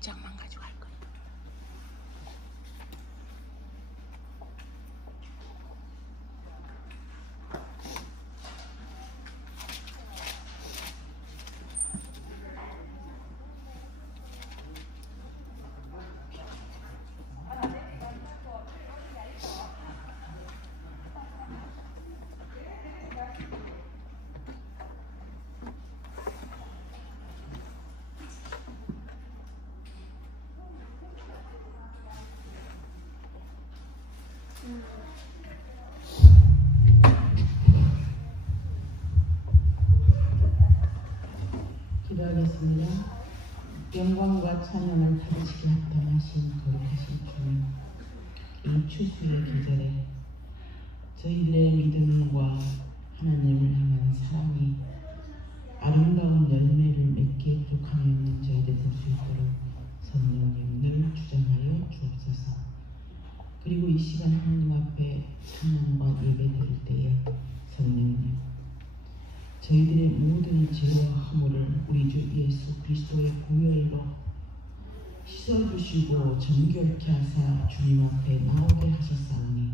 10장만 가져갈 거야. 기도하겠습니다. 영광과 찬양을 받으시게 합당하신 거룩하신 주님, 이 추수의 계절에 저희들의 믿음과 하나님을 향한 사랑이 아름다운 열매를 맺기에 부족함이 없는 저희들 될 수 있도록 성령님 늘 주장하여 주옵소서. 그리고 이 시간 하나님 앞에 찬양과 예배 드릴 때에 성령님, 저희들의 모든 죄와 허물을 우리 주 예수 그리스도의 보혈로 씻어주시고 정결케 하사 주님 앞에 나오게 하셨사오니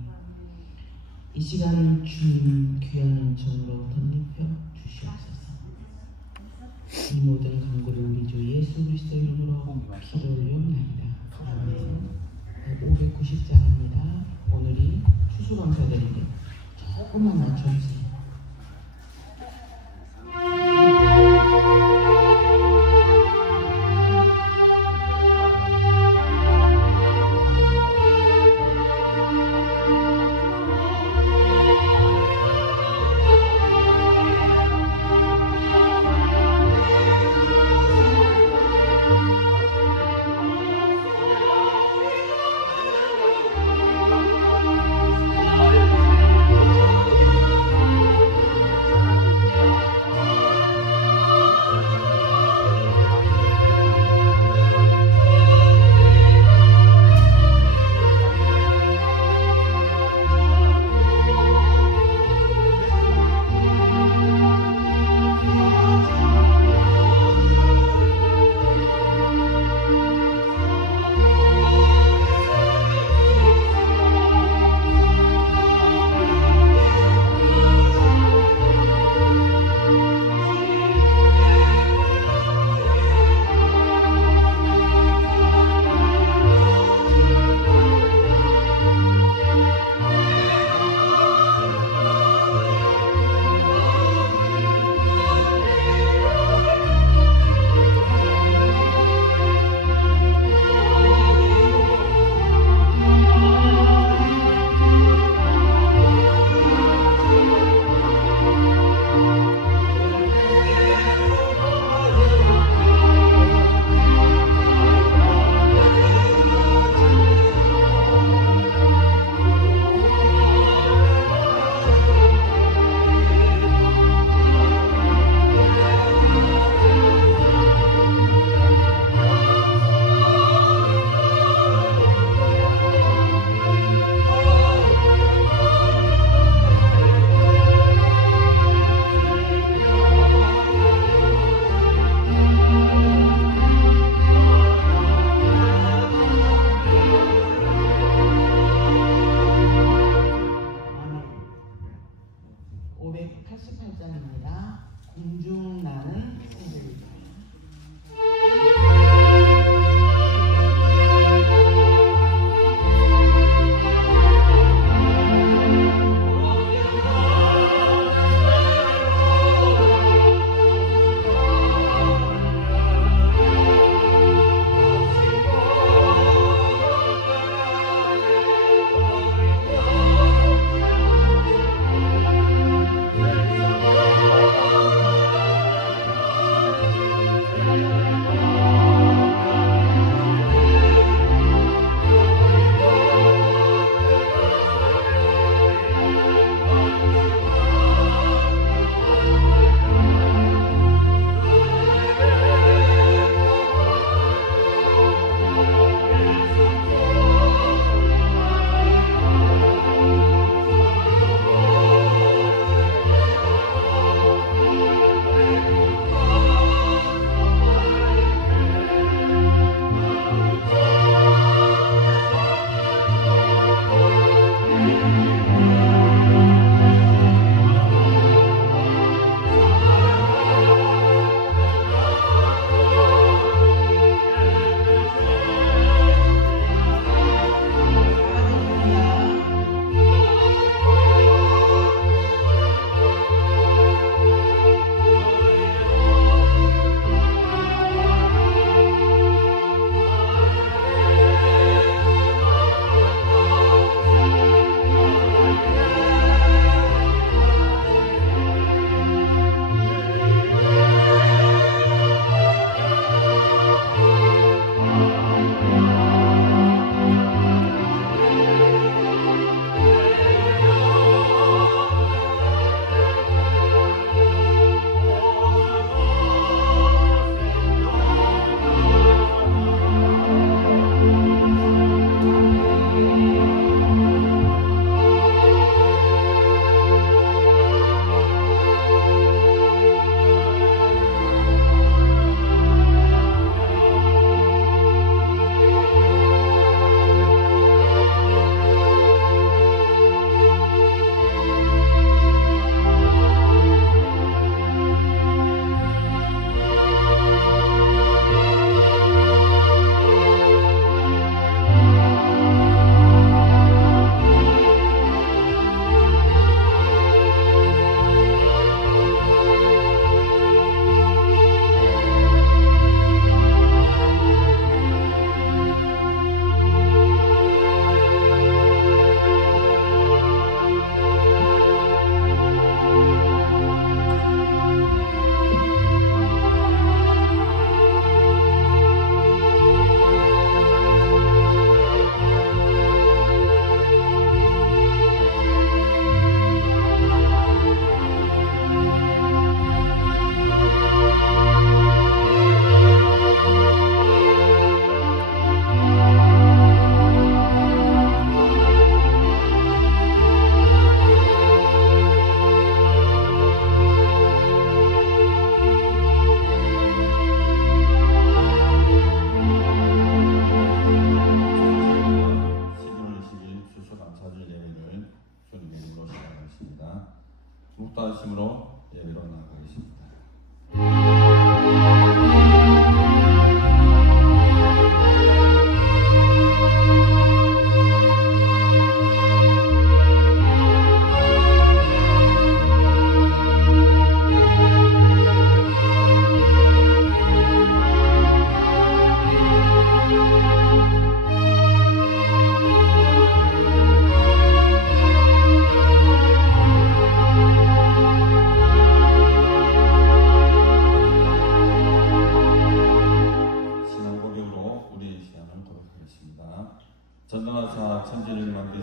이 시간 주님 귀한 종으로 덧입혀 주시옵소서. 이 모든 간구를 우리 주 예수 그리스도 이름으로 기도 올려옵나이다. 아멘. 590장입니다. 오늘이 추수감사절인데 조금만 낮춰주세요.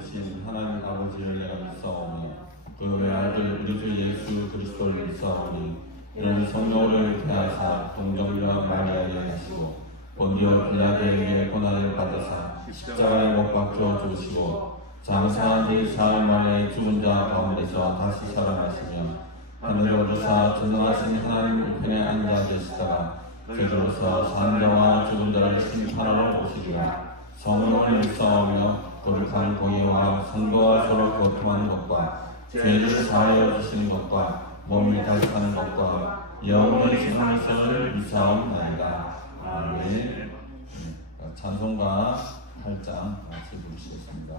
되신 하나님 아버지를 내가 믿사오니 그 외아들 우리 주 예수 그리스도를 믿사오니 이는 성령으로 대하사 동정녀 마리아에 하시고 본디오 빌라도에게 고난을 받으사 십자가에 못 박혀 죽으시고 장사한 지 사흘 만에 죽은 자 가운데서 다시 살아나시며 하늘에 오르사 전능하신 하나님 우편에 앉아 계시다가 저주로서 산 자와 죽은 자를 심판하러 오시리라. 성령을 믿사오며 거룩한 공의와 선거와 서로 교통하는 것과 죄를 사하여 주시는 것과 몸이 다시 사는 것과 영원의 생명을 믿사옵나이다. 아멘. 찬송가 8장 같이 부르시겠습니다.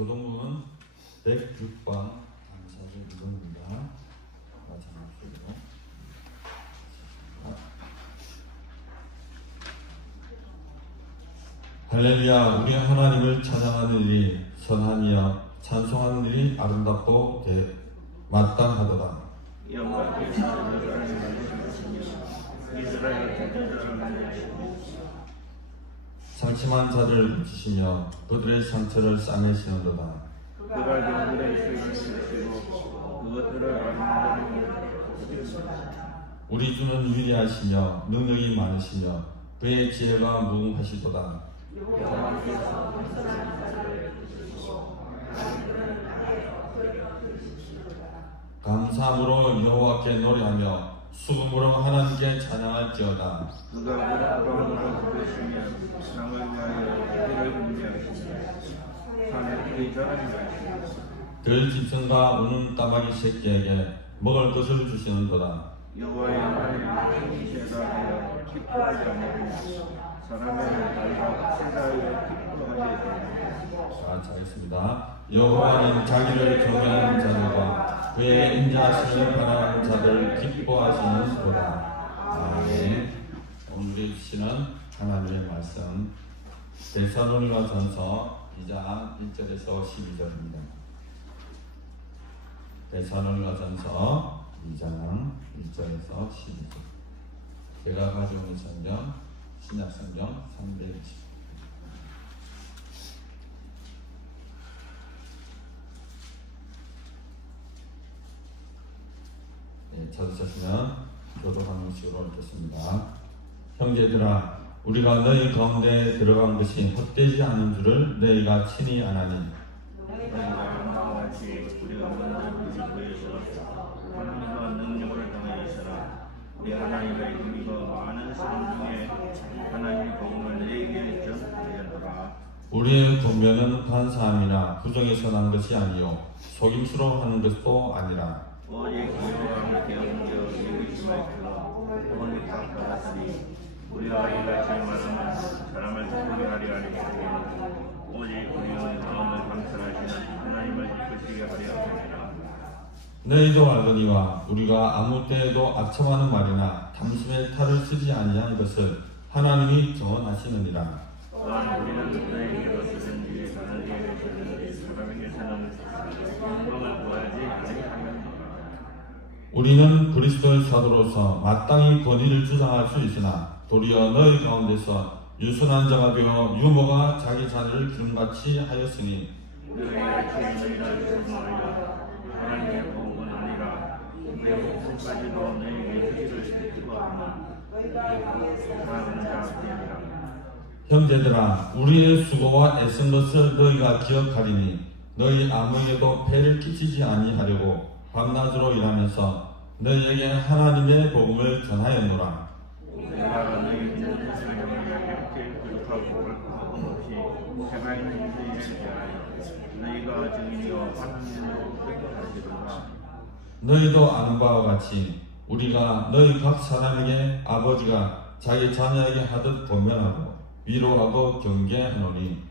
교동부는 106번 감사절 이동입니다. 할렐루야. 우리 하나님을 찬양하는 일이 선하며 찬송하는 일이 아름답고 마땅하도다. 상심한 자를 고치시며 그들의 상처를 싸매시는도다. 우리 주는 위대하시며 능력이 많으시며 그의 지혜가 무궁하시도다. 감사함으로 여호와께 노래하며 수금으로 하나님께 찬양할지어다. 누가 부러움으로 부르시며 상을 위하여 그를 문제하시며 산에 그의 자랑을 들 짐승과 우는 까마귀 새끼에게 먹을 것을 주시는도다. 여호와의 하나님은 제사하여 기뻐하지 않으며 사람의 달과 세사하여 기뻐하지. 자, 있습니다. 여호와는 자기를 경외하는 자들과 그의 인자하심을 바라는 자들 기뻐하시는도다. 아멘. 오늘 주시는 하나님의 말씀 데살로니가전서 2장 1절에서 12절입니다. 데살로니가전서 2장 1절에서 12절. 제가 가지고 있는 성경 신약성경 320. 찾으셨으면 교독 한 번씩으로 읽겠습니다. 형제들아, 우리가 너희 가운데 들어간 것이 헛되지 않은 줄을 너희가 친히 아나니 너희가 나와 같이 우리가 먼저 그리스도에서 하나님과 능력을 당하였으나 우리 하나님의 이름과 많은 사람 중에 하나님의 복음을 너희에게 전하였노라. 우리의 권면은 간사함이나 부정에서 난 것이 아니요 속임수로 하는 것도 아니라 오직 기도와 대언겨 예기심을 들어 오늘 다 받았으니 우리가 이같이 말하면 사람을 기쁘게 하려 하기 때문에 오직 우리의 마음을 감찰하시는 하나님을 기쁘시게 하려 함이라. 너희도 알거니와 우리가 아무 때에도 악청하는 말이나 탐심의 탈을 쓰지 아니한 것을 하나님이 정언하시느니라. 또한 우리는 너희에게로 쓰든지 하나님에게 쓰든지 사람에게서는 영광을 구하지 아니하였노라. 우리는 그리스도의 사도로서 마땅히 권위를 주장할 수 있으나 도리어 너희 가운데서 유순한 자가 되어 유모가 자기 자녀를 기름같이 하였으니 너희가 너희를 조심하여 하나님의 복음은 아니라 내 목숨까지도 너희에게 주기를 기도하나 사랑하는 자 되리라. 형제들아, 우리의 수고와 애쓴 것을 너희가 기억하리니 너희 아무에게도 폐를 끼치지 아니하려고 밤낮으로 일하면서 너희에게 하나님의 복음을 전하였노라. 내가 너희 믿는 것을 영광하게 기록하고 옳고 없이 해방있는 너희를 대하여 너희가 증인이요 하나님으로 뜻하시리라. 너희도 아는 바와 같이 우리가 너희 각 사람에게 아버지가 자기 자녀에게 하듯 권면하고 위로하고 경계하노니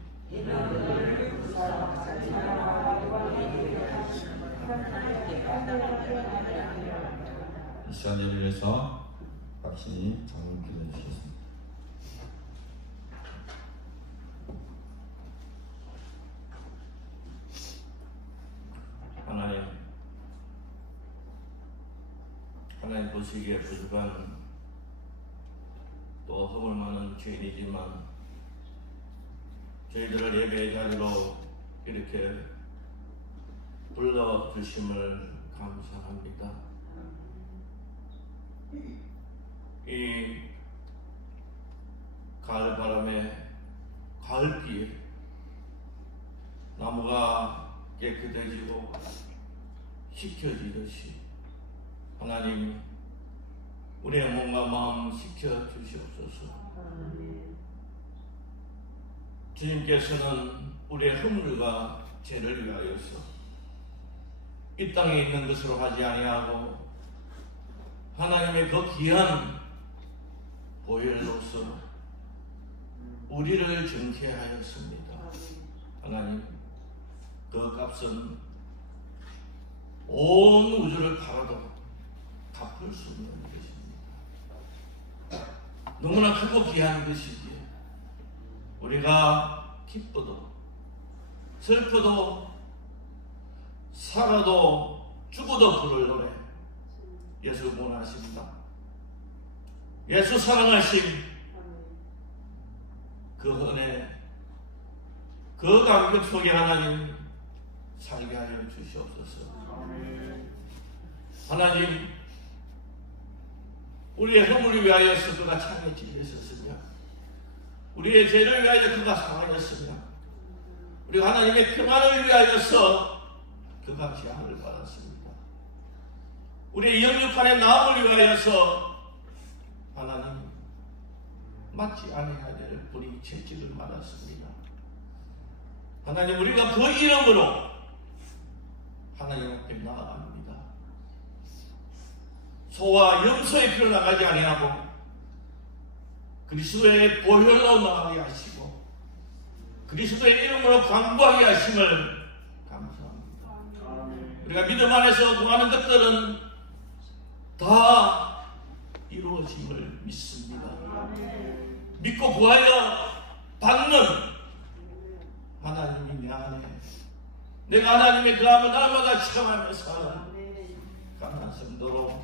이 시간 예를 위해서 박신이 장을 기도해 주시겠습니다. 하나님 보시기에 부족한 또 허물 많은 죄인이지만 저희들을 예배의 자리로 이렇게 불러주심을 감사합니다. 이 가을바람에 가을비에 나무가 깨끗해지고 식혀지듯이 하나님 우리의 몸과 마음 식혀주시옵소서. 주님께서는 우리의 허물과 죄를 위하여서 이 땅에 있는 것으로 하지 아니하고 하나님의 그 귀한 보혈로서 우리를 정죄하였습니다. 하나님, 그 값은 온 우주를 팔아도 갚을 수 없는 것입니다. 너무나 크고 귀한 것이지 우리가 기뻐도 슬퍼도 살아도 죽어도 부를 노래 예수 원하십니다. 예수 사랑하심 그 은혜 그 감격 속에 하나님 살게 하여 주시옵소서. 하나님 우리의 허물을 위하여서 그가 창에 찔렸었으며 우리의 죄를 위하여 그가 상하였으며 우리가 하나님의 평안을 위하여서 그가 재앙을 받았습니다. 우리의 영육간의 나음을 위하여서 하나님 맞지 아니해야 될 불의 채찍을 받았습니다. 하나님 우리가 그 이름으로 하나님 앞에 나아갑니다. 소와 염소의 피로 나가지 아니하고 그리스도의 보혈로 나가게 하시고 그리스도의 이름으로 강구하게 하심을 감사합니다. 우리가 믿음 안에서 구하는 것들은 다 이루어짐을 믿습니다. 믿고 구하여 받는 하나님이 내 안에, 내가 하나님의 그 함을 날마다 체험하며 사는 강한 성도로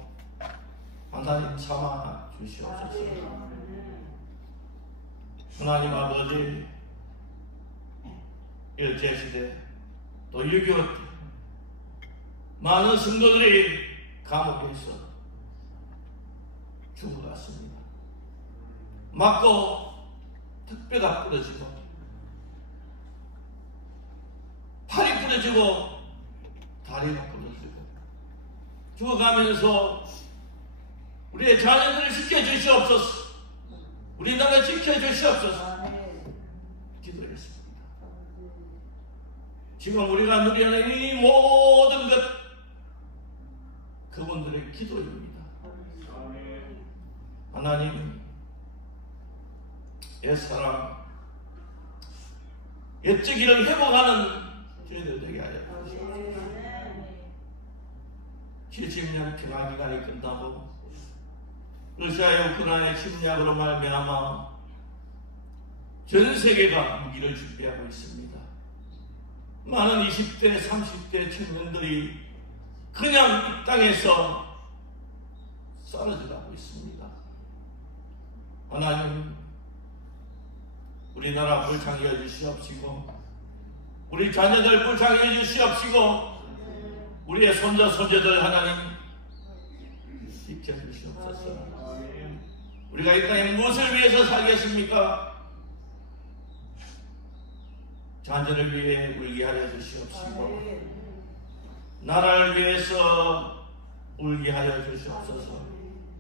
하나님 삼아 주시옵소서. 하나님 아버지, 일제시대 또 6.25 때 많은 성도들이 감옥에서 죽어갔습니다. 맞고 턱뼈가 부러지고 팔이 부러지고 다리가 부러지고 죽어가면서 우리의 자녀들을 지켜주시옵소서. 우리나라 지켜주시옵소서. 기도했습니다. 지금 우리가 누리는 이 모든 것 그분들의 기도입니다. 하나님, 옛사랑, 옛적이를 회복하는 저희들 되게 하여 주시옵소서. 70년 평화기간이 끝나고 러시아의 우크라이나 침략으로 말미암아 전 세계가 무기를 준비하고 있습니다. 많은 20대, 30대 청년들이 그냥 이 땅에서 사라져가고 있습니다. 하나님, 우리나라 불쌍히 여주시옵시고 우리 자녀들 불쌍히 여주시옵시고 우리의 손자 손자들 하나님 지켜주시옵소서. 우리가 이 땅에 무엇을 위해서 살겠습니까? 자녀를 위해 울게 하여 주시옵시고 나라를 위해서 울게 하여 주시옵소서.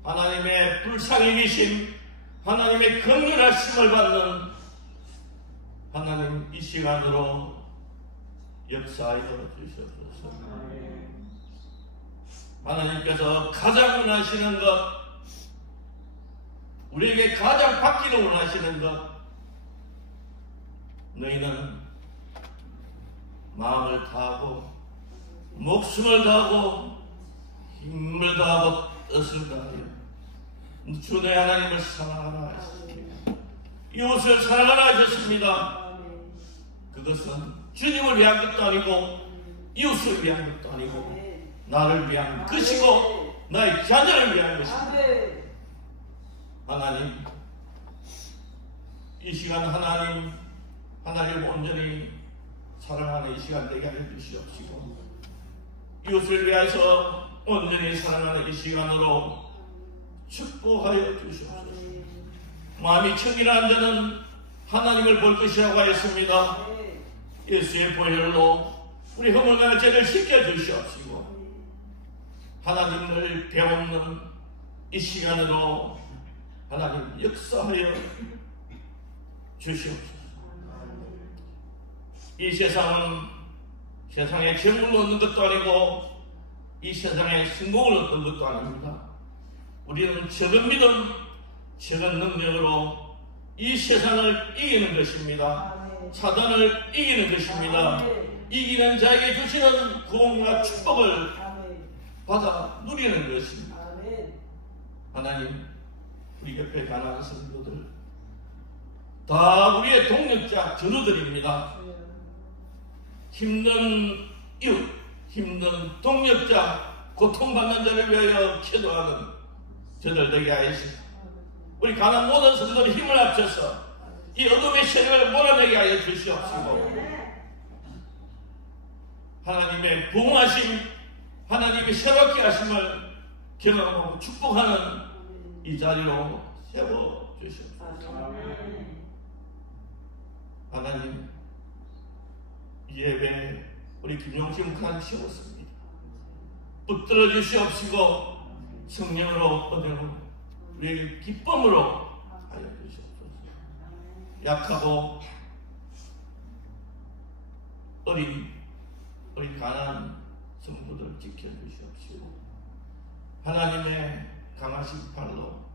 하나님의 불쌍히 계심, 하나님의 긍휼하심을 받는 하나님 이 시간으로 역사하여 주시옵소서. 하나님께서 가장 원하시는 것, 우리에게 가장 받기를 원하시는 것, 너희는 마음을 다하고 목숨을 다하고 힘을 다하고 뜻을 다하여 주 내 하나님을 사랑하라 하셨습니다. 이웃을 사랑하라 하셨습니다. 그것은 주님을 위한 것도 아니고 이웃을 위한 것도 아니고 나를 위한 것이고 나의 자녀를 위한 것입니다. 하나님, 이 시간 하나님을 온전히 사랑하는 이 시간 되게 하여 주시옵시고 이웃을 위해서 온전히 사랑하는 이 시간으로 축복하여 주시옵소서. 마음이 청결한 자는 하나님을 볼 것이라고 하였습니다. 예수의 보혈로 우리 허물과 죄를 씻겨 주시옵시고 하나님을 배우는 이 시간으로 하나님 역사하여 주시옵소서. 이 세상은 세상에 정을 얻는 것도 아니고 이 세상에 성공을 얻는 것도 아닙니다. 우리는 적은 믿음, 적은 능력으로 이 세상을 이기는 것입니다. 사단을 이기는 것입니다. 이기는 자에게 주시는 구원과 축복을 받아 누리는 것입니다. 하나님, 우리 옆에 가난한 성도들 다 우리의 동력자 전우들입니다. 힘든 이웃, 힘든 동력자, 고통받는 자를 위하여 기도하는 저들 되게 하시고 우리 가난 모든 성도들이 힘을 합쳐서 이 어둠의 세력을 몰아내게 하여 주시옵시고 하나님의 부흥하심, 하나님의 새롭게 하심을 경험하고 축복하는 이 자리로 세워 주시옵소서. 하나님, 이 예배 우리 김용심 칸 세웠습니다. 붙들어 주시옵시고 성령으로 은혜로 우리의 기쁨으로 하여 주시옵소서. 약하고 어린 가난한 성도들 지켜주시옵시고 하나님의 강하신 팔로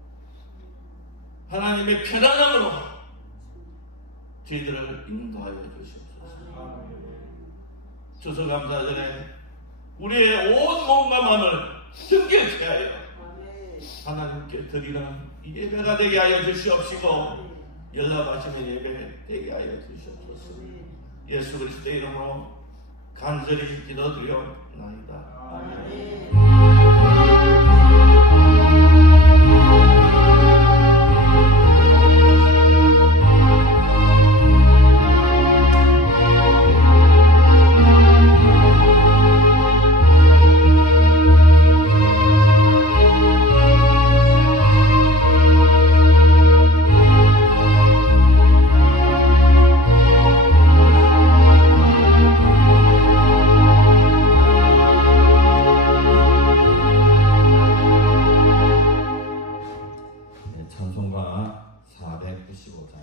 하나님의 편안함으로 저희들을 인도하여 주시옵소서. 추수감사절에 우리의 온 몸과 마음을 정결케 하여 하나님께 드리는 이 예배가 되게 하여 주시옵시고 연락하시는 예배 되게 하여 주시옵소서. 예수 그리스도의 이름으로 간절히 기도드려옵나이다. 찬송가 495장.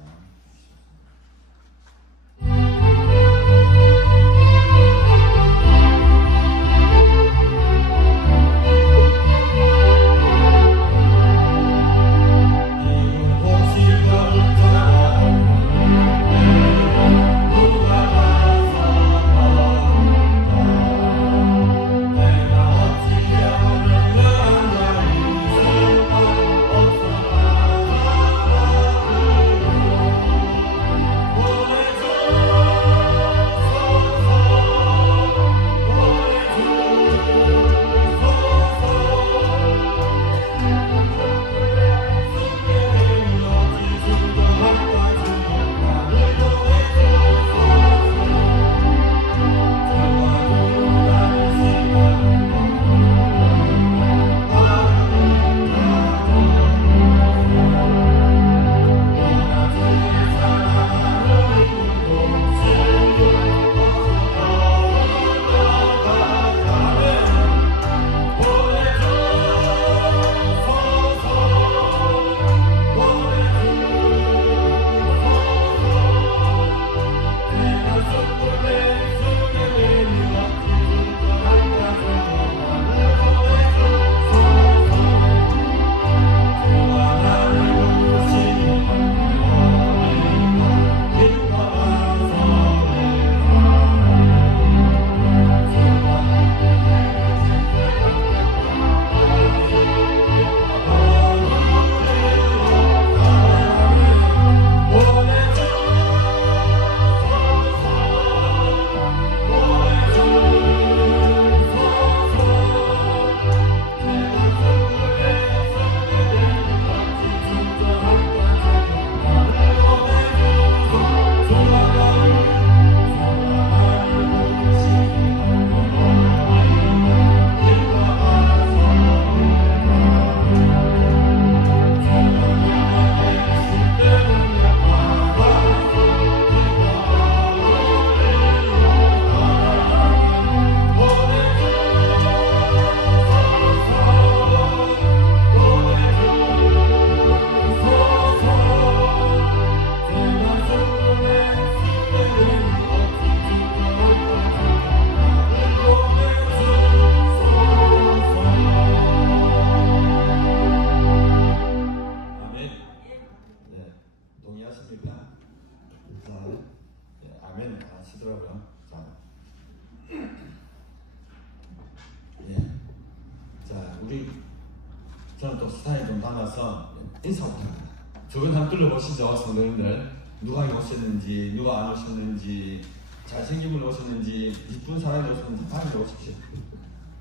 저는 또 스타일이 좀 달라서 인사부터 합니다. 주변 한번 둘러보시죠, 성도님들. 누가 오셨는지, 누가 안 오셨는지, 잘생긴 분 오셨는지, 이쁜 사람이 오셨는지 빨리 오십시오.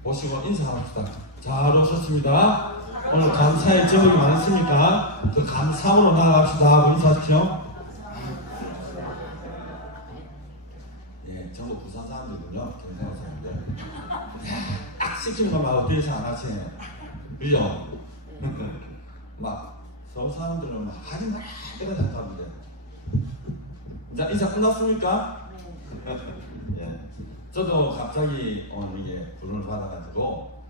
보시고 인사합시다. 잘 오셨습니다. 오늘 감사의 제목이 많으십니까? 그 감사함으로 나아갑시다. 인사하십시오. 예, 전부 부산 사람들이군요. 경상 사람들. 딱 시키는 것만 어디에서 안 하시네. 그죠? 막 서울 사람들은 막 하지 마 이러다 하는데. 자, 인사 끝났습니까? 예. 저도 갑자기 오늘 이게 부름을 받아가지고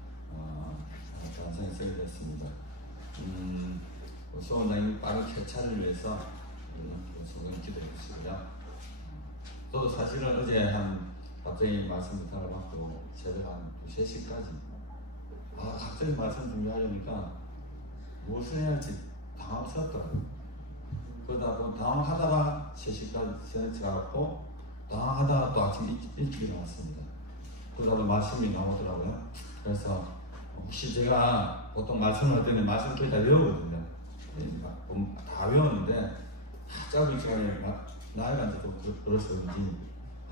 단상에 쓰게 됐습니다. 수원장님 빠른 쾌차를 위해서 소금 기도해 주시고요. 저도 사실은 어제 갑자기 말씀 부탁을 받고 새벽 한 2, 3시까지 갑자기 말씀 준비하려니까 무엇을 해야 할지 당황스럽더라고요. 그러다 보면 당황하다가 3시까지 새벽에 가고 당황하다가 또 아침 일찍 일어났습니다. 그러다 보면 말씀이 나오더라고요. 그래서 혹시 제가 보통 말씀할 때는 말씀 거의 다 외우거든요. 다 외웠는데 짧은 시간에 나이가 이제 좀 들어서 그런지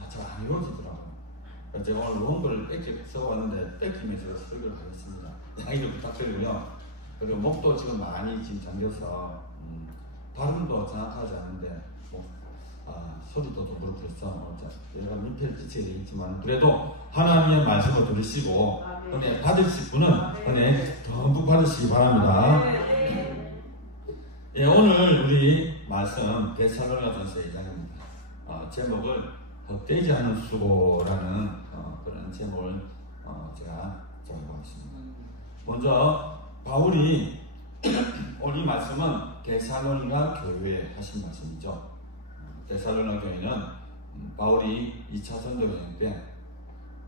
잘 안 외워지더라고요. 그래서 제가 오늘 원고를 써왔는데 뺏기면서 설교를 하겠습니다. 양해를 부탁드리고요. 그리고 목도 지금 많이 지금 잠겨서 발음도 정확하지 않은데 소리도 좀 그렇고 해서 제가 민폐를 끼치게 되겠지만 그래도 하나님의 말씀을 들으시고 은혜 받으실 분은 은혜 덤뿍 받으시기 바랍니다. 예, 오늘 우리 말씀 데살로니가전서 2장입니다. 제목을 헛되지 않은 수고라는 그런 제목을 제가 정해봤습니다. 먼저 바울이 오늘 이 말씀은 데살로니가 교회에 하신 말씀이죠. 데살로니가 교회는 바울이 2차 전도 여행 때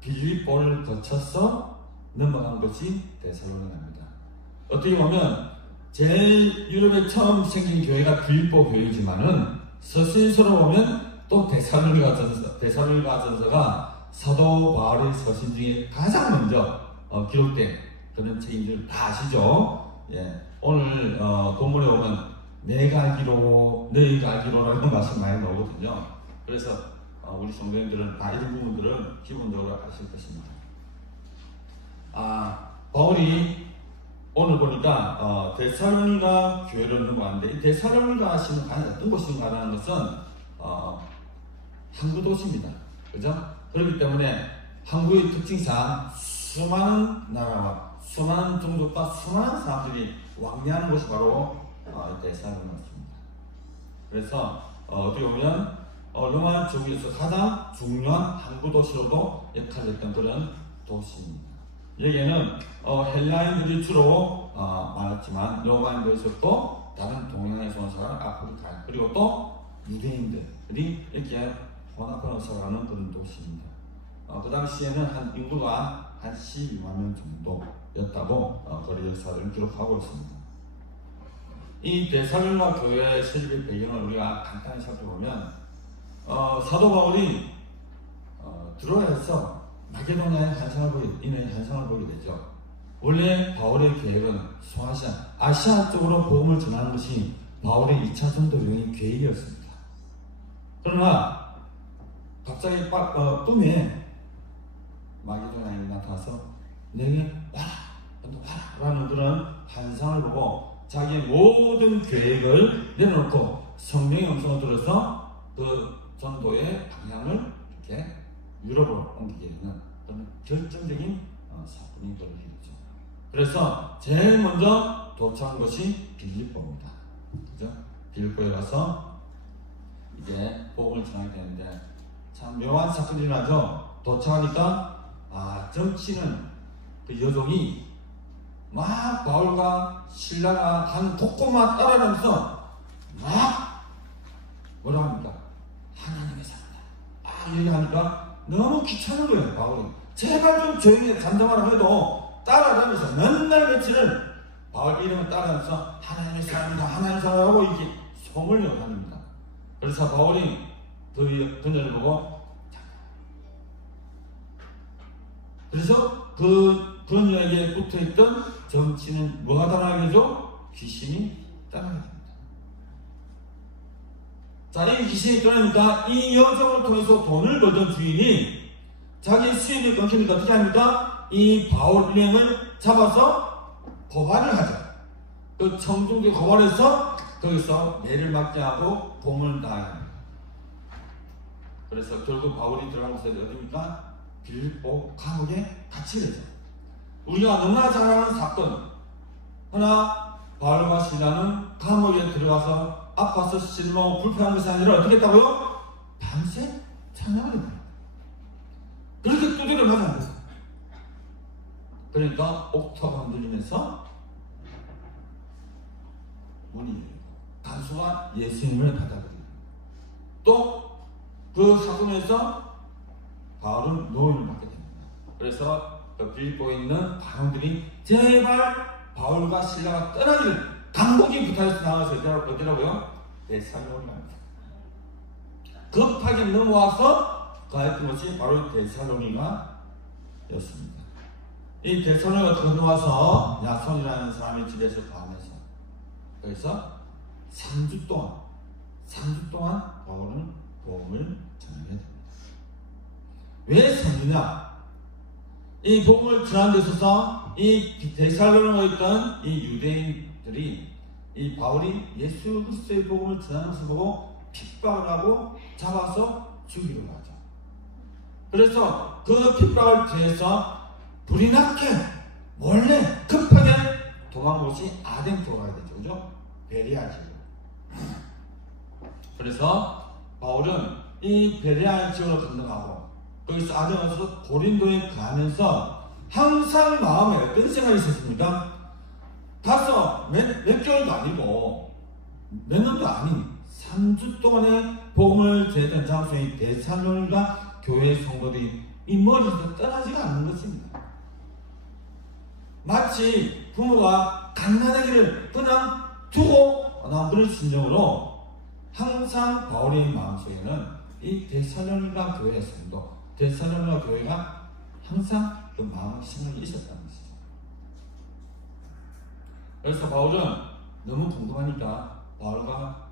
빌립보를 거쳐서 넘어간 것이 데살로니가입니다. 어떻게 보면 제일 유럽에 처음 생긴 교회가 빌립보 교회지만은 서신서로 보면 또 데살로니가전서가 사도 바울의 서신 중에 가장 먼저 기록된 그런 책인 줄 다 아시죠? 예. 오늘 본문에 보면 내가 알기로 너희가 알기로라는 말씀 많이 나오거든요. 그래서 우리 성도님들은 다 이런 부분들은 기본적으로 아실 것입니다. 바울이 오늘 보니까 데살로니가 교회를 넘어갔는데 이 데살로니가 시는 어떤 곳인가 하는 것은 항구 도시입니다. 그죠? 그렇기 때문에 항구의 특징상 수많은 나라와 수많은 종족과 수많은 사람들이 왕래하는 곳이 바로 데살로니가입니다. 그래서 어떻게 보면 로마 제국에서 가장 중요한 항구 도시로도 역할을 했던 그런 도시입니다. 여기에는 헬라인들이 주로 많았지만 로마인들에서도 다른 동양에서 온 사람, 아프리카 그리고 또 유대인들이 이렇게 혼합해서 살아가는 그런 도시입니다. 그 당시에는 한 인구가 한 12만 명 정도였다고 그 역사를 기록하고 있습니다. 이 데살로니가 교회의 설립의 배경을 우리가 간단히 살펴보면 사도 바울이 들어와서 마게도냐의 환상을 보게 되죠. 원래 바울의 계획은 소아시아, 아시아 쪽으로 복음을 전하는 것이 바울의 2차 전도 여행의 계획이었습니다. 그러나 갑자기 꿈에 마게도냐인이 나타나서 내게 와라 라는 그런 환상을 보고 자기의 모든 계획을 내려놓고 성령의 음성을 들어서 그 전도의 방향을 이렇게 유럽으로 옮기게 되는 그런 결정적인 사건이 벌어지죠. 그래서 제일 먼저 도착한 것이 빌립보입니다. 그죠? 빌립보에 가서 이제 복음을 전하게 되는데 참 묘한 사건이 일어나죠. 도착하니까 점치는 그 여종이 막 바울과 신라가 한 곳곳만 따라가면서 막 뭐라 합니까? 하나님의 사랑이다. 얘기하니까 너무 귀찮은 거예요. 바울이 제발 좀 조용히 잠잠하라 해도 따라가면서 맨날 며칠을 바울 이름을 따라가면서 하나님의 사랑이다, 하나님의 사랑하고 이렇게 소문을 합니다. 그래서 바울이 그녀를 보고 그래서 그녀에게 붙어있던 점치는 뭐가 따라가게 되죠? 귀신이 따라가게 됩니다. 자, 이 귀신이 떠나니까 이 여정을 통해서 돈을 벌던 주인이 자기 수입이 끊기니까 어떻게 합니까? 이 바울 일행을 잡아서 고발을 하죠. 그 청중에 고발해서 거기서 매를 맞게 하고 고문을 당하게 합니다. 그래서 결국 바울이 들어간 곳이 어디입니까? 빌립보 감옥에 갇히게 되죠. 우리가 너무나 잘 아는 사건. 하나 바울과 시라는 감옥에 들어가서 아파서 실망하고 불편한 것이 아니라 어떻게 했다고요? 밤새 찬양을 했다. 그렇게 두드려 맞은 거예요. 그러니까 옥토가 흔들리면서 문이 열리고 간수가 예수님을 받아들이고 또 그 사건에서 바울은 노임을 받게 됩니다. 그래서 그 빌립보에 있는 반원들이 제발 바울과 실라가 떠나기를 간곡히 부탁해서 나가서 어디라고요? 데살로니가입니다. 급하게 넘어와서 가했던 것이 바로 데살로니가였습니다. 이 데살로니가 건너와서 야손이라는 사람의 집에서 거하면서 그래서 3주 동안 바울은 복음을 전하게 됩니다. 왜 3주냐? 이 복음을 전하는 데 있어서 이 데살로니가에 있던 이 유대인들이 이 바울이 예수 그리스도의 복음을 전하는 것을 보고 핍박을 하고 잡아서 죽이려 하죠. 그래서 그 핍박을 피해서 불이 났게 몰래 급하게 도망간 곳이 아덴토로 가야 되죠. 그죠? 베레아 지역. 그래서 바울은 이 베레아 지역으로 건너가고 거기서 아덴에서 고린도에 가면서 항상 마음에 어떤 생각이 있었습니까? 가서 몇 개월도 아니고 몇 년도 아닌 3주 동안의 복음을 전했던 장소인 데살로니가 교회 성도들이 이 머리에서 떠나지가 않는 것입니다. 마치 부모가 갓난아기를 그냥 두고 나온 그런 심정으로 항상 바울의 마음속에는 이 데살로니가 교회의 성도, 데살로니가 교회가 항상 그 마음 생각이 있었다는 것이죠. 그래서 바울은 너무 궁금하니까 바울과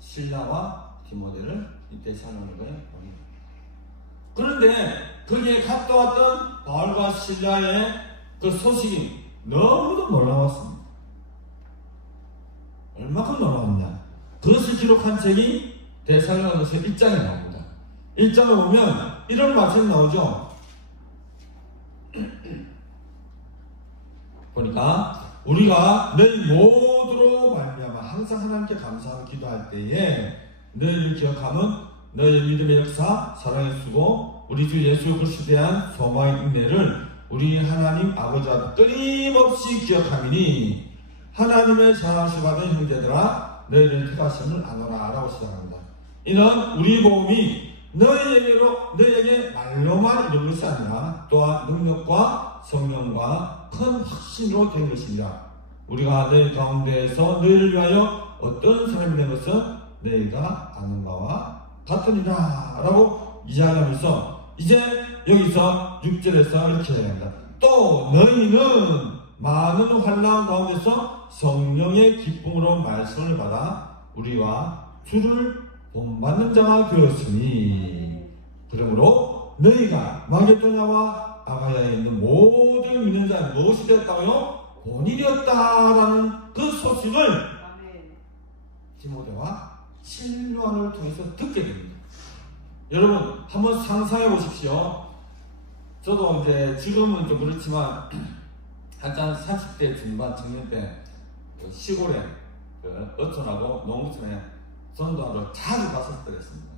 실라와 디모데를 이 데살로니가에 보냅니다. 그런데 거기에 갔다 왔던 바울과 실라의 그 소식이 너무도 놀라웠습니다. 얼마큼 놀라웠냐? 그것을 기록한 책이 데살로니가서 1장에 나옵니다. 1장을 보면 이런 말씀이 나오죠. 보니까 우리가 너희 모두로 말미암아 항상 하나님께 감사하고 기도할 때에 너희를 기억하면 너희의 믿음의 역사, 사랑의 수고, 우리 주 예수 그리스도에 대한 소망의 인내를 우리 하나님 아버지와 끊임없이 기억하미니 하나님의 사랑을 받은 형제들아 너희를 택하심을 아노라 라고 시작합니다. 이는 우리 복음이 너희에게 말로만 이룬 것이 아니라 또한 능력과 성령과 큰 확신으로 된 것입니다. 우리가 너희 가운데에서 너희를 위하여 어떤 사람이 된 것은 너희가 아는 바와 같으니라 라고 이야기하면서 이제 여기서 6절에서 이렇게 이야기합니다. 또 너희는 많은 환난 가운데서 성령의 기쁨으로 말씀을 받아 우리와 주를 본받는 자가 되었으니 그러므로 너희가 마게도냐와 아가야에 있는 모든 믿는 자는 무엇이 되었다고요? 본이 되었다라는 그 소식을 디모데와 실로안을 통해서 듣게 됩니다. 여러분 한번 상상해 보십시오. 저도 이제 지금은 좀 그렇지만 한참 30대 중반 청년 때 시골에 어촌하고 농촌에 전도하러 자주 갔을 때였습니다.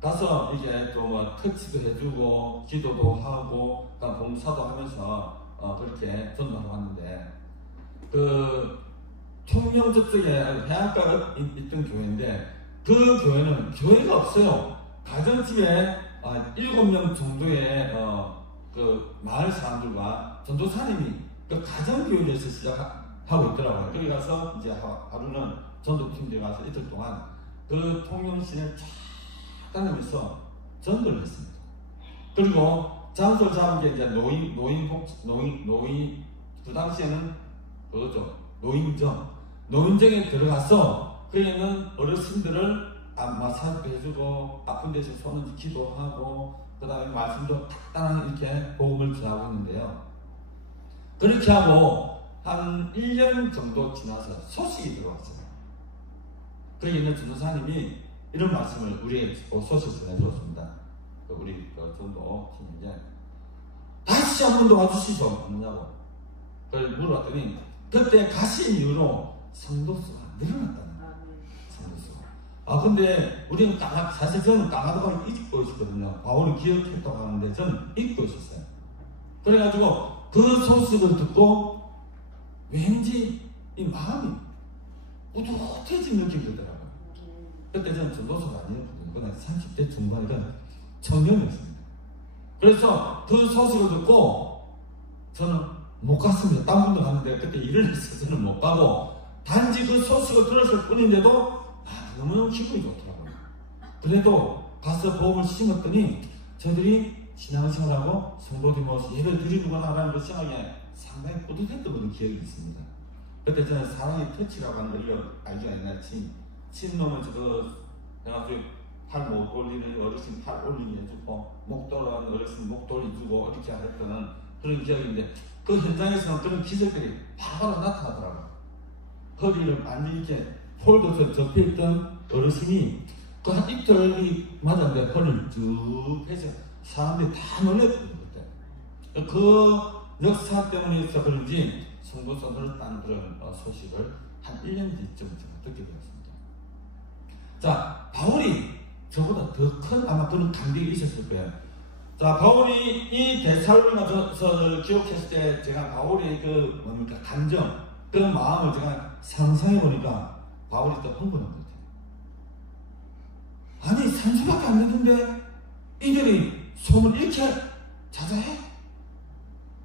가서 이제 또 뭐 터치도 해주고 기도도 하고 봉사도 하면서 그렇게 전도하러 왔는데 그 총명 저쪽에 해안가에 있던 교회인데 그 교회는 교회가 없어요. 가정집에 7명 정도의 그 마을 사람들과 전도사님이 그 가정교회에서 시작하고 있더라고요. 거기 가서 이제 하루는 전도팀들이 가서 이틀 동안 그 통영시를 쫙 다니면서 전도를 했습니다. 그리고 장소를 잡은 게 이제 노인, 그 당시에는 그거죠. 노인정에 들어가서 거기는 어르신들을 마사지도 해주고 아픈 데서 손을 기도하고 그 다음에 말씀도 간단하게 이렇게 복음을 전하고 있는데요. 그렇게 하고 한 1년 정도 지나서 소식이 들어왔어요. 거기 있는 전도사님이 이런 말씀을 우리에게 소식을 전해주었습니다. 우리 전도 팀에게 다시 한 번 더 와주시죠 없냐고 그걸 물어봤더니 그때 가신 이후로 성도수가 늘어났다는 거예요. 성도수가. 근데 우리는 사실 저는 까마득하게 잊고 있었거든요. 바울을 기억했다고 하는데 저는 잊고 있었어요. 그래가지고 그 소식을 듣고 왠지 이 마음이 뿌듯해진 느낌이 들더라고요. 그때 저는 전도사가 아니었거든요. 그냥 30대 중반이던 청년이었습니다. 그래서 그 소식을 듣고 저는 못 갔습니다. 딴 분도 갔는데 그때 일을 해서 저는 못 가고 단지 그 소식을 들었을 뿐인데도 너무너무 기분이 좋더라고요. 그래도 가서 복음을 심었더니 저들이 신앙생활하고 성도들 모여서 예배를 드리거나 하는 그 생각이 상당히 뿌듯했던 그런 기억이 있습니다. 그때 저는 사랑의 터치라고 하는 걸 알지 않나, 침놈은 해가지고 팔 못 올리는 어르신 팔 올리게 해주고, 목 돌아가는 어르신 목 돌려주고, 이렇게 했던 그런 기억인데, 그 현장에서는 그런 기적들이 바로 나타나더라고요. 허리를 많이 이렇게 폴더서 접혀있던 어르신이 그 한 이틀이 맞았는데 허리를 쭉 해서 사람들이 다 놀랬거든요. 그때. 그 역사 때문에 있어 그런지 성도선을 딴 그런 소식을 한 1년 뒤쯤 제가 듣게 되었습니다. 자, 바울이 저보다 더 큰 아마 그런 감격이 있었을 거예요. 자, 바울이 이 데살로니가서를 기록했을 때 제가 바울의 그 감정, 그 마음을 제가 상상해 보니까 바울이 또 흥분한 것 같아요. 아니 3주밖에 안 됐는데 이들이 소문을 이렇게 자자해?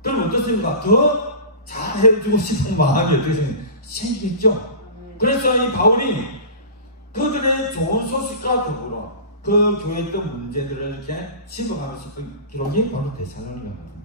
그럼 어떻습니까? 더 잘해주고 싶은 마음이 어떻게 생기겠죠? 그래서 이 바울이 그들의 좋은 소식과 더불어 그 교회의 문제들을 이렇게 짚어가면서 그 기록이 바로 데살로니가거든요.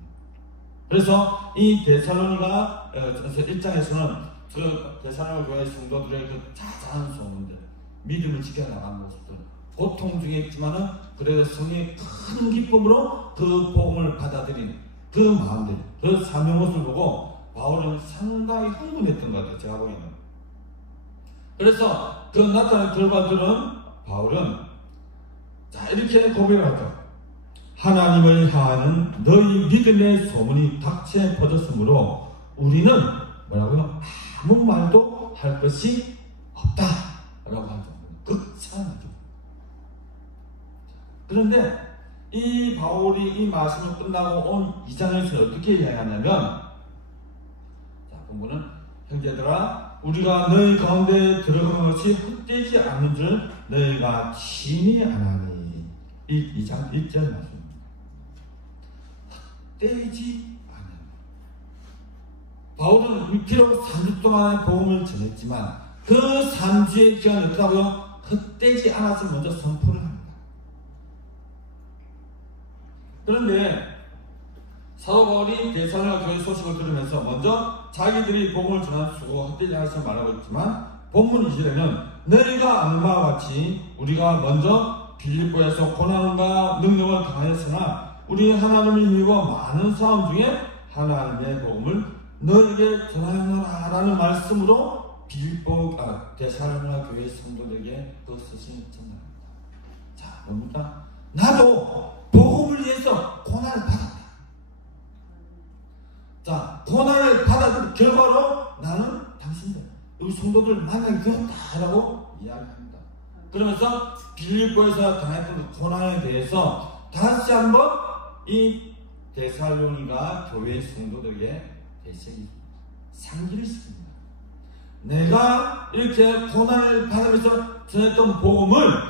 그래서 이 데살로니가 1장에서는 그 데살로니가 교회 성도들의 그 자자한 소문들, 믿음을 지켜나가는 모습들, 고통 중에 있지만은 그래도 성령의 큰 기쁨으로 그 복음을 받아들인 그 마음들, 그 삶의 모습을 보고 바울은 상당히 흥분했던 것 같아요. 제가 보기에는. 그래서 그 나타난 결과들은 바울은 자 이렇게 고백을 하죠. 하나님을 향하는 너희 믿음의 소문이 각지에 퍼졌으므로 우리는 뭐라고요? 아무 말도 할 것이 없다 라고 하죠. 극찬하죠. 그런데 이 바울이 이 말씀을 끝나고 온 2장에서는 어떻게 이야기하냐면, 자, 본문은 형제들아 우리가 너희 가운데 들어가는 것이 헛되지 않는 줄 너희가 친히 아나니. 이 2장 1절 말씀입니다. 헛되지 않는. 바울은 비록 3주 동안의 복음을 전했지만 그 3주의 기간이 어떻다고요? 헛되지 않아서 먼저 선포를 합니다. 그런데 사도 바울이 데살로니가 교회 소식을 들으면서 먼저 자기들이 복음을 전할 수고 헛되지 않아서 말하고 있지만 본문 2절에는 너희가 아는 바와 같이 우리가 먼저 빌립보에서 고난과 능력을 당하였으나 우리 하나님을 힘입어 많은 싸움 중에 하나님의 복음을 너에게 전하노라 라는 말씀으로 데살로니가 교회 성도들에게 그 서신을 전합니다. 자, 뭡니까? 나도 복음을 위해서 고난을 받았다. 자, 고난을 받았던 결과로 나는 당신들, 우리 성도들 만나게 되었다라고 이야기합니다. 그러면서 빌립보에서 당했던 그 고난에 대해서 다시 한번 이 데살로니가 교회 성도들에게 대신 상기를 시킵니다. 내가 이렇게 고난을 받으면서 전했던 복음을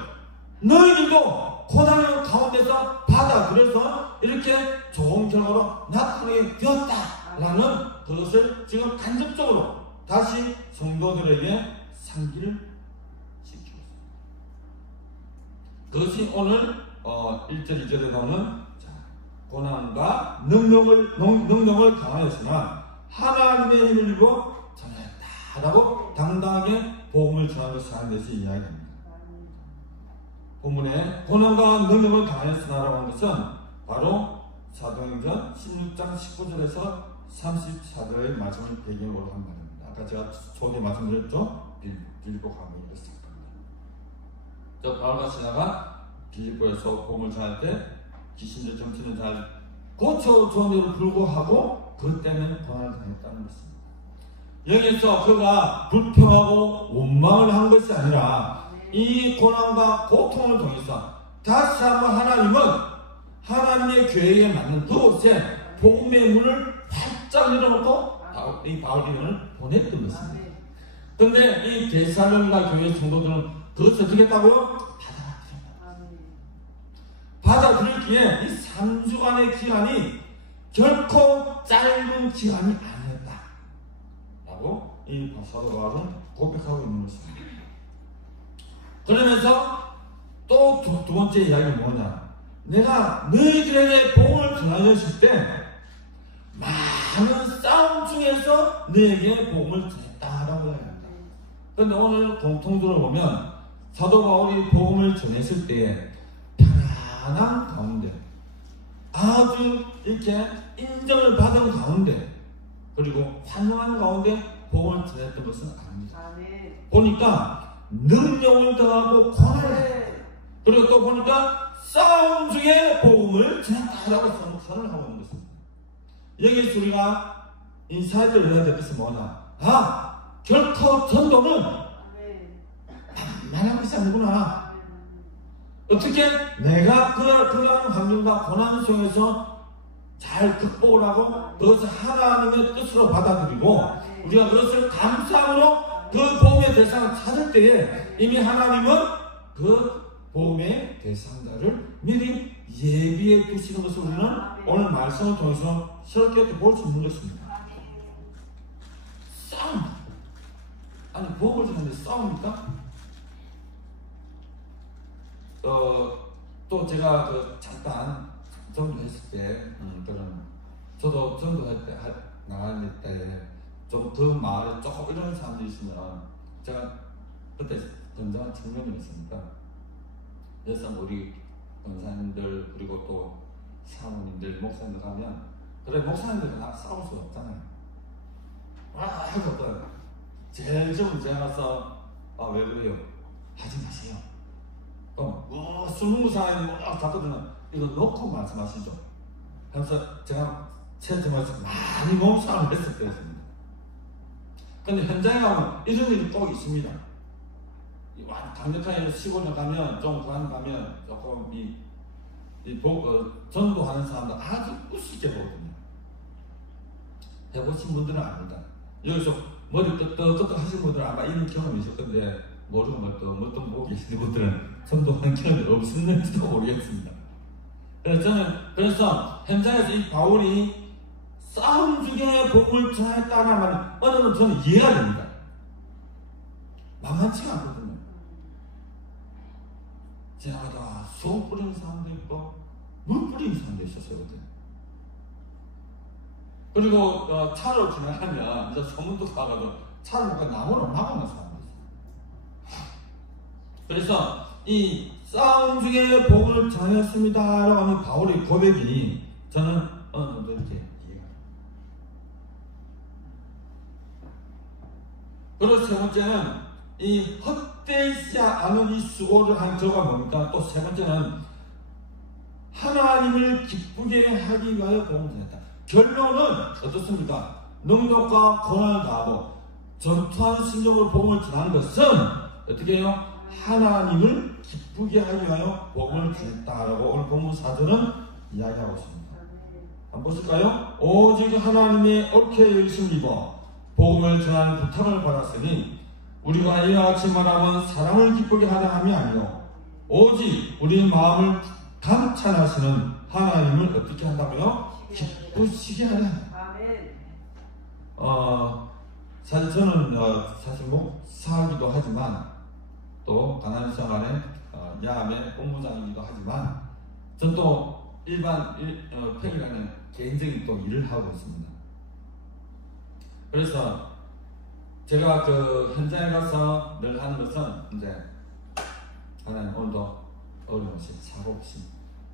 너희들도 고난의 가운데서 받아 그래서 이렇게 좋은 결과로 나타나게 되었다라는 그것을 지금 간접적으로 다시 성도들에게 상기를 시키고 있습니다. 그것이 오늘 1절 2절에 나오는 고난과 능력을 강하였으나 하나님의 힘을 입어 전하였다라고 당당하게 복음을 전하는 것을 하는 데서 이야기합니다. 본문에 고난과 능력을 강하였으나라고 하는 것은 바로 사도행전 16장 19절에서 34절의 말씀을 배경으로 한 말입니다. 아까 제가 초기에 말씀드렸죠? 빌립보 가문이 그랬을 겁니다. 저 바울과 시라가 빌립보에서 복음을 전할 때 귀신들 정치는 잘 고쳐주었는데도 불구하고 그때는 고난을 당했다는 것입니다. 여기서 그가 불평하고 원망을 한 것이 아니라 이 고난과 고통을 통해서 다시 한번 하나님은 하나님의 교회에 맞는 그곳에 복음의 문을 활짝 열어놓고 이 바울을 보냈던 것입니다. 그런데 이 데살로니가 교회 성도들은 그것을 어떻게 했다고요? 받아들였기에 이 3주간의 기간이 결코 짧은 기간이 아니었다 라고 이 사도 바울은 고백하고 있는 것입니다. 그러면서 또 두 번째 이야기는 뭐냐, 내가 너희들에게 복음을 전하였을 때 많은 싸움 중에서 너에게 복음을 전했다라고 이야기합니다. 그런데 오늘 공통적으로 보면 사도 바울이 복음을 전했을 때에 편안한 가운데 아주 이렇게 인정을 받은 가운데 그리고 환영하는 가운데 복음을 전했던 것은 아닙니다. 보니까 능력을 더하고 고난을 그리고 또 보니까 싸움 중에 복음을 전했다라고 선을 하고 있는 것입니다. 여기서 우리가 인사이드를 해야 될 것은 뭐냐? 결코 전도는 만만한 것이 아니구나. 어떻게 내가 그러한 환경과 고난 속에서 잘 극복을 하고 그것을 하나님의 뜻으로 받아들이고 우리가 그것을 감사함으로 그 복음의 대상을 찾을 때에 이미 하나님은 그 복음의 대상자를 미리 예비해 두시는 것을 우리는 오늘 말씀을 통해서 새롭게 볼 수 있는 것입니다. 싸움. 아니 복음을 전하는데 싸웁니까? 또 제가 잠깐 전도했을 때 저도 전도할 때 나갈 때 좀 그 마을에 조금 이런 사람들이 있으면 제가 그때 건장한 청년이었으니까 그래서 우리 권사님들 그리고 또 사모님들 목사님들 가면 그래 목사님들은 싸울 수 없잖아요. 하거든. 제일 좀 제가 가서 왜 그래요? 하지 마세요. 술 먹는 사람이 잡거든요. 이거 놓고 말씀하시죠. 그래서 제가 체험에서 많이 몸싸움을 했을 때였습니다. 근데 현장에 가면 이런 일이 꼭 있습니다. 강력하게 시골에 가면 좀 구한 가면 조금 전도하는 사람들 아주 우습게 보거든요. 해보신 분들은 압니다. 여기서 머리 끄떡끄떡 하신 분들은 아마 이런 경험이 있을 건데 모르고 멀뚱 보고 계시는 분들은 전도한 경험이 없었는지도 모르겠습니다. 그래서 현장에서 이 바울이 싸움 중에 복음을 전했다는 말은 어느 건 저는 이해가 됩니다. 만만치가 않거든요. 지나가다가 소 뿌리는 사람도 있고 물 뿌리는 사람도 있었어요. 그리고 차로 지나가면 이제 소문도 가가지고 차를 먹고 나무로 막아놓은 사람도 있어요. 그래서 이 싸움 중에 복을 전했습니다라고 하는 바울의 고백이 저는 어느 정도 이렇게 이해가. 그리고 세 번째는 이 헛되지 않은 이 수고를 한 저가 뭡니까? 또 세 번째는 하나님을 기쁘게 하기 위하여 복음을 전했다. 결론은 어떻습니까? 능력과 고난을 다하고 전투하는 심정으로 복음을 전하는 것은 어떻게 해요? 하나님을 기쁘게 하기 위하여 복음을 전했다라고 오늘 본문 4절은 이야기하고 있습니다. 한번 보실까요? 오직 하나님의 옳게 여기심을 입어 복음을 전하는 부탁을 받았으니 우리가 이와 같이 말하면 사람을 기쁘게 하려 함이 아니요 오직 우리의 마음을 감찰하시는 하나님을 어떻게 한다고요? 기쁘시게 하려 합니다. 사실 저는 사실 목사이기도 하지만 또 가나안 생활의 야함의 본부장이기도 하지만 전 또 일반 평일에는 개인적인 또 일을 하고 있습니다. 그래서 제가 그 현장에 가서 늘 하는 것은 이제 하나님 오늘도 어려움없이 사고 없이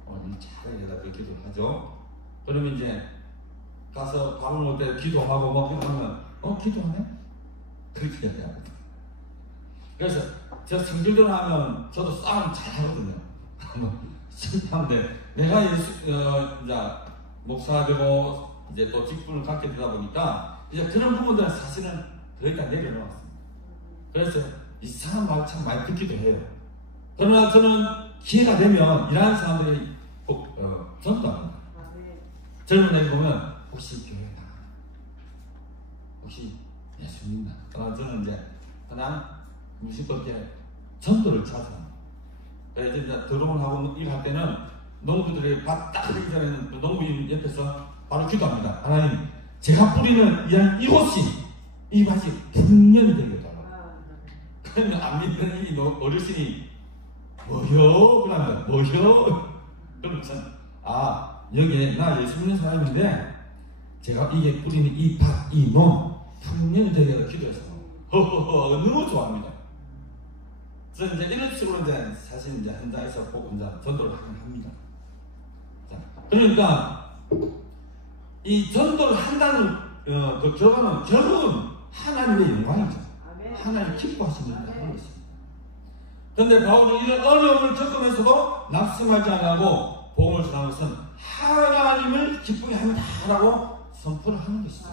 오늘 일 잘해야 되고 기도를 하죠. 그러면 이제 가서 밥을 먹을 때 기도하고 뭐 기도하면 기도하네? 그렇게 얘기합니다. 그래서 제가 성질대로 하면 저도 싸움 잘하거든요. 하는데 내가 이제 목사가 되고 이제 또 직분을 갖게 되다 보니까 이제 그런 부분들은 사실은 거기다 내려놓았습니다. 그래서 이 사람 말 참 많이 듣기도 해요. 그러나 저는 기회가 되면 일하는 사람들이 꼭 전도합니다. 젊은 애들 보면 혹시 교회 나가나? 혹시 예수 믿나? 저는 이제 그냥 무식하게 전도를 찾아요. 그래서 이제 드럼을 하고 일할 때는 농부들이 밭 딱 하기 전에는 농부인 옆에서 바로 기도합니다. 하나님, 제가 뿌리는 이곳이 이 밭이 풍년이 되게 하라고. 그러면 안 믿는 이 어르신이 뭐요? 그러면 뭐요? 그러면서 여기에 나 예수 믿는 사람인데 제가 이게 뿌리는 이 밭, 이 논 풍년이 되게 기도해서 너무 좋아합니다. 그래서 이제 이런 식으로 이제 사실 이제 현장에서 보고 이제 전도를 하긴 합니다. 자, 그러니까 이 전도를 한다는 그 결과는 결국은 하나님의 영광이죠. 하나님 기뻐하신다는 것입니다. 그런데 바울은 이런 어려움을 겪으면서도 낙심하지 않고 복음을 전하는 것은 하나님을 기쁘게 합니다라고 선포를 하는 것이죠.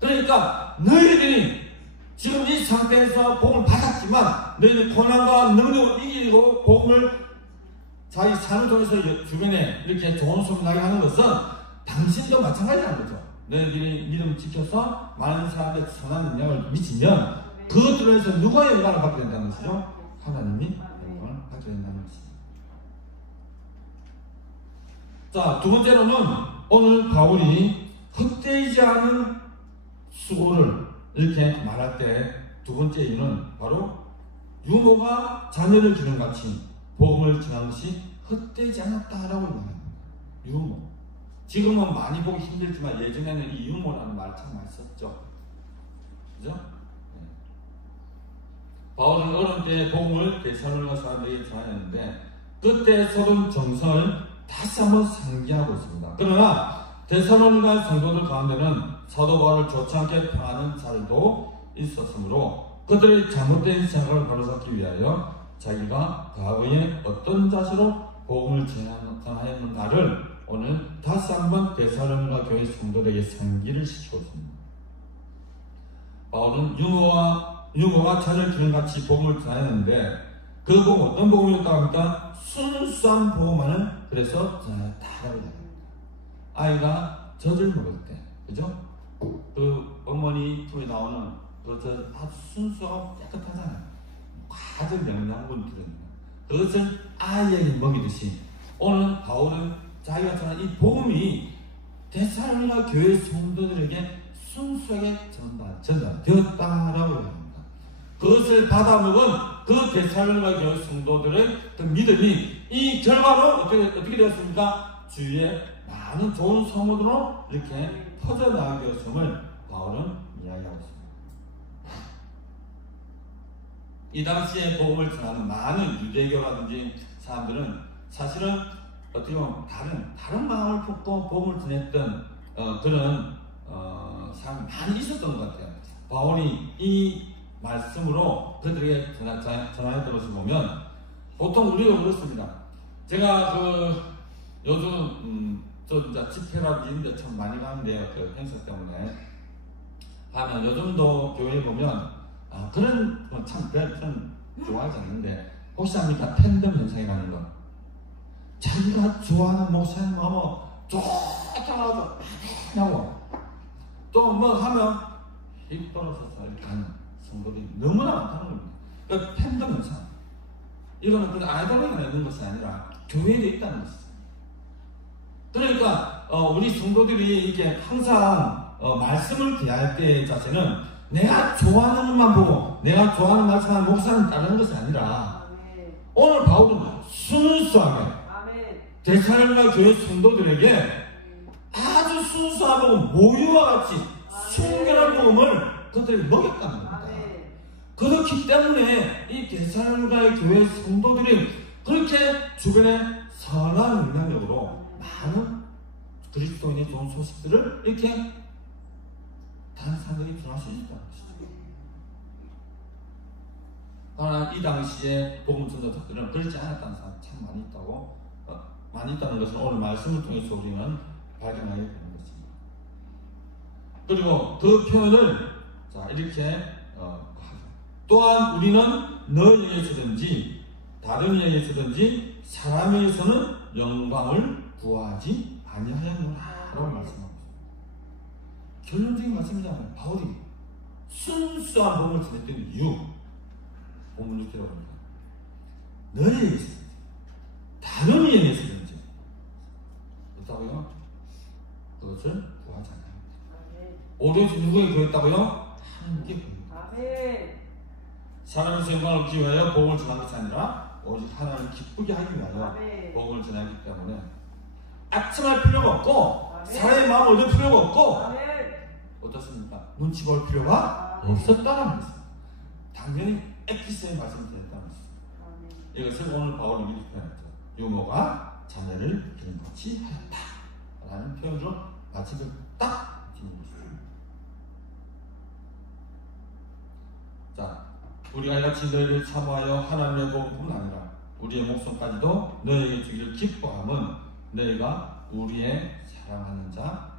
그러니까 너희들이 지금 이 상태에서 복음을 받았지만 너희들 고난과 능력을 이기고 복음을 자기 삶을 통해서 주변에 이렇게 좋은 소리 나게 하는 것은 당신도 마찬가지라는 거죠. 너희들이 믿음 지켜서 많은 사람들의 선한 영향을 미치면 그것들로 해서 누가 영광을 받게 된다는 것이죠? 하나님이 영광을 받게 된다는 것입니다. 자, 두 번째로는 오늘 바울이 헛되지 않은 수고를 이렇게 말할 때 두 번째 이유는 바로 유모가 자녀를 기른 같이 복음을 전한 것이 헛되지 않았다라고 말합니다. 유모. 지금은 많이 보기 힘들지만 예전에는 이 유모라는 말 참 많이 썼죠. 그죠? 네. 바울은 어린 때 복음을 데살로니가 사람들에게 전하였는데 그때 서른 정성을 다시 한번 상기하고 있습니다. 그러나 데살로니가 성도들 가운데는 사도 바울을 좋지 않게 평하는 자들도 있었으므로 그들의 잘못된 생각을 바로잡기 위하여 자기가 과거에 어떤 자세로 복음을 전하였는가를 오늘 다시 한번 데살로니가 교회 성도들에게 상기를 시켰습니다. 바울은 유모가 자녀를 기른 같이 복음을 전하였는데 그 복음 어떤 복음이었다고 합니까? 순수한 복음만을 그래서 전하였다라고 합니다. 아이가 젖을 먹을 때, 그죠? 그 어머니 품에 나오는 그 아주 순수하고 깨끗하잖아요. 가득 영양분 들어있는 그것을 아이에게 먹이듯이 오늘 바울은 자기가 전한 이 복음이 데살로니가 교회 성도들에게 순수하게 전달되었다라고 합니다. 그것을 받아 먹은 그 데살로니가 교회 성도들의 그 믿음이 이 결과로 어떻게 되었습니까? 주위에 많은 좋은 소문으로 이렇게 퍼져나가게 되었음을 바울은 이야기하고 있습니다. 이 당시에 복음을 전하는 많은 유대교라든지 사람들은 사실은 어떻게 보면 다른 마음을 품고 복음을 전했던 그런 사람이 많이 있었던 것 같아요. 바울이 이 말씀으로 그들에게 전하였던 것을 보면 보통 우리가 그렇습니다. 제가 요즘 이제 집회라든지 참 많이 가는데요. 그 행사 때문에 하면 요즘도 교회에 보면 그런 참 좋아하지 않는데 혹시 합니까? 팬덤 현상이라는 거. 자기가 좋아하는 목사님 하면 좋다고 하고 또 뭐 하면 힙 떨어져서 이렇게 하는 성도들이 너무나 많다는 겁니다. 그러니까 팬덤 현상. 이거는 그냥 아이돌에만 있는 것이 아니라 교회에 있다는 것이죠. 그러니까 우리 성도들이 이렇게 항상 말씀을 대할 때의 자세는 내가 좋아하는 것만 보고 내가 좋아하는 말씀하는 목사를 따르는 것이 아니라 오늘 바울은 순수하게 데살로니가 교회 성도들에게 아주 순수하고 모유와 같이 순결한 복음을 그들에게 먹였다는 겁니다. 그렇기 때문에 이 데살로니가 교회 성도들이 그렇게 주변에 선한 영향력으로 많은 그리스도인의 좋은 소식들을 이렇게 다른 사람들이 전할 수 있다는 것이죠. 그러나 이 당시에 복음 전도자들은 그렇지 않았다는 사람이 참 많이 있다는 것을 오늘 말씀을 통해서 우리는 발견하게 되는 것입니다. 그리고 그 표현을 이렇게 또한 우리는 너에 의해서든지 다른 이에 의해서든지 사람에 의해서는 영광을 구하지 아니하였노라 라고 말씀하고 있습니다. 결론적인 말씀이잖아요. 바울이 순수한 복음을 전했던 이유 본문 6절에 보니까 너에 의해서든지 다른 이에 의해서든지 어떻다고요? 그것을 구하지 않습니다. 오로지 누구에게 구했다고요? 하나님께 구합니다. 사람에서 영광을 얻기 위하여 복음을 전한 것이 아니라 오직 하나님을 기쁘게 하기 위하여 복음을 전하기 때문에 악청할 필요가 없고 사람의 마음을 얻을 필요가 없고 어떻습니까? 눈치 볼 필요가 없었다는 것입니다. 당연히 엑기스의 말씀이 되었다는 것입니다. 이것을 오늘 바울은 이렇게 표현했죠. 유모가 자녀를 기름같이 하였다 라는 표현으로 마침을 딱 지는 것입니다. 자, 우리가 이같이 너희를 사모하여 하나님의 복음뿐 아니라 우리의 목숨까지도 너희에게 주기를 기뻐함은 너희가 우리의 사랑하는 자.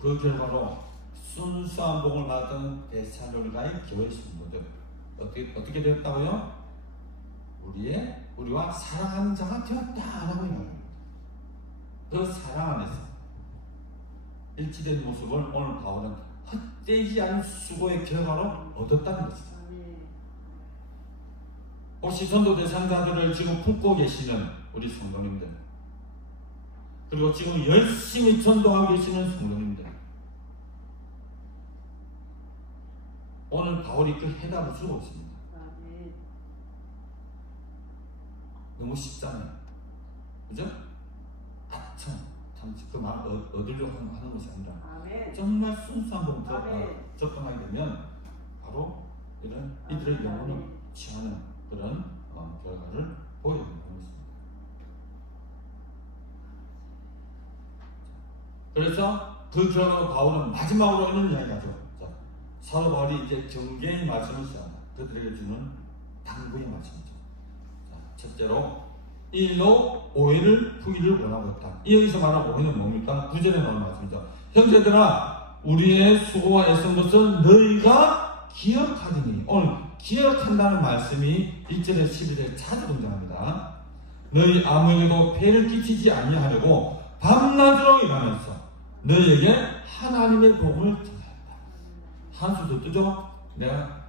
그 결과로 순수한 복을 받았던 데살로니가의 교회 성도들 어떻게 되었다고요? 우리와 사랑하는 자가 되었다라고 말합니다. 그 사랑 안에서 일치된 모습을 오늘 바울은 헛되지 않은 수고의 결과로 얻었다는 것입니다. 혹시 전도 대상자들을 지금 품고 계시는 우리 성도님들, 그리고 지금 열심히 전도하고 계시는 성도님들, 오늘 바울이 그 해답을 주고 있습니다. 너무 쉽잖아요. 그죠? 참 그 마음 얻으려고 하는 것이 아니라 정말 순수한 복음으로 접근하게 되면 바로 이들의 영혼을 취하는 그런 결과를 보여야 되는 것입니다. 그래서 그 결과로 바울은 마지막으로 이런 이야기하죠. 자, 사도 바울이 이제 경계의 말씀을 시작합니다. 그들에게 주는 당부의 말씀이죠. 자, 첫째로 일로 오해를 풀기를 원하고 있다. 여기서 말하는 오해는 뭡니까? 9절에 나오는 말씀이죠. 형제들아, 우리의 수고와 애쓴 것을 너희가 기억하더니, 오늘 기억한다는 말씀이 1절에 11절에 자주 등장합니다. 너희 아무에게도 폐를 끼치지 아니하려고 밤낮으로 일하면서 너희에게 하나님의 복음을 전하였다. 한수도 뜨죠? 내가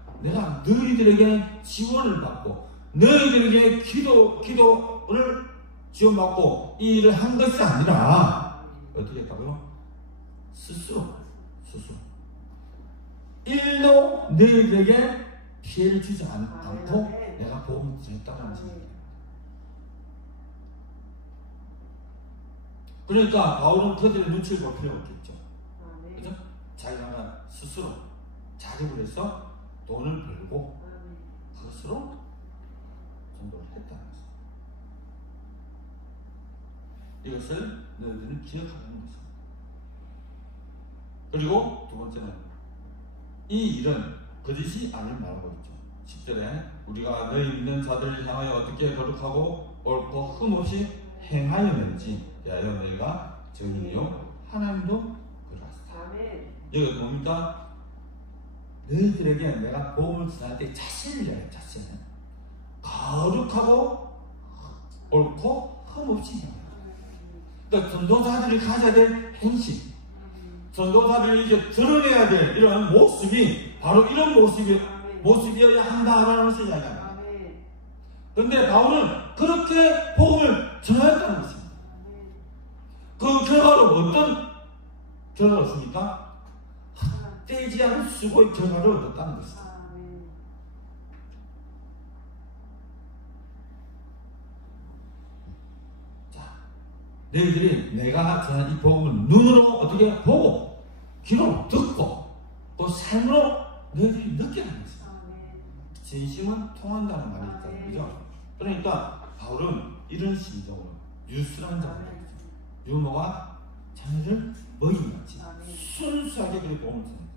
너희들에게 지원을 받고 너희들에게 기도를 지원받고 이 일을 한 것이 아니라 어떻게 했다고요? 스스로 일도 너희들에게 피해를 주지 않고 내가 복음을 전했다는 것입니다. 그러니까 바울은 그들의 눈치를 볼 필요가 없겠죠. 그죠? 자기가 스스로 자립을 해서 돈을 벌고 그것으로 전도를 했다는 것입니다. 이것을 너희들은 기억하는 것입니다. 그리고 두 번째는 이 일은 거짓이 아닐 말하고 있죠. 10절에 우리가 너희 믿는 자들을 향하여 어떻게 거룩하고 옳고 흠없이 행하였는지 대하여 너희가 증인이요 하나님도 그러하시다. 여기 뭡니까? 너희들에게 내가 복음을 전할 때 자신을 거룩하고 옳고 흠없이 행하라. 그러니까 전도자들이 가져야 될 행실, 전도자들이 이제 드러내야 될 이런 모습이 바로 이런 모습이어야 한다라는 것을 이야기합니다. 그런데 바울은 그렇게 복음을 전하였다는 것입니다. 그 결과로 어떤 결과가 없습니까? 떼지 않은 수고의 결과를 얻었다는 것입니다. 너희들이 내가 전한 이 복음을 눈으로 어떻게 보고 귀로 듣고 또 삶으로 너희들이 느끼게 하는 것입니다. 진심은 통한다는 말이 있잖아요. 그죠? 그러니까 바울은 이런 심정으로 유순한 자입니다. 유모가 자녀를 먹이같이 순수하게 그 복음을 전합니다.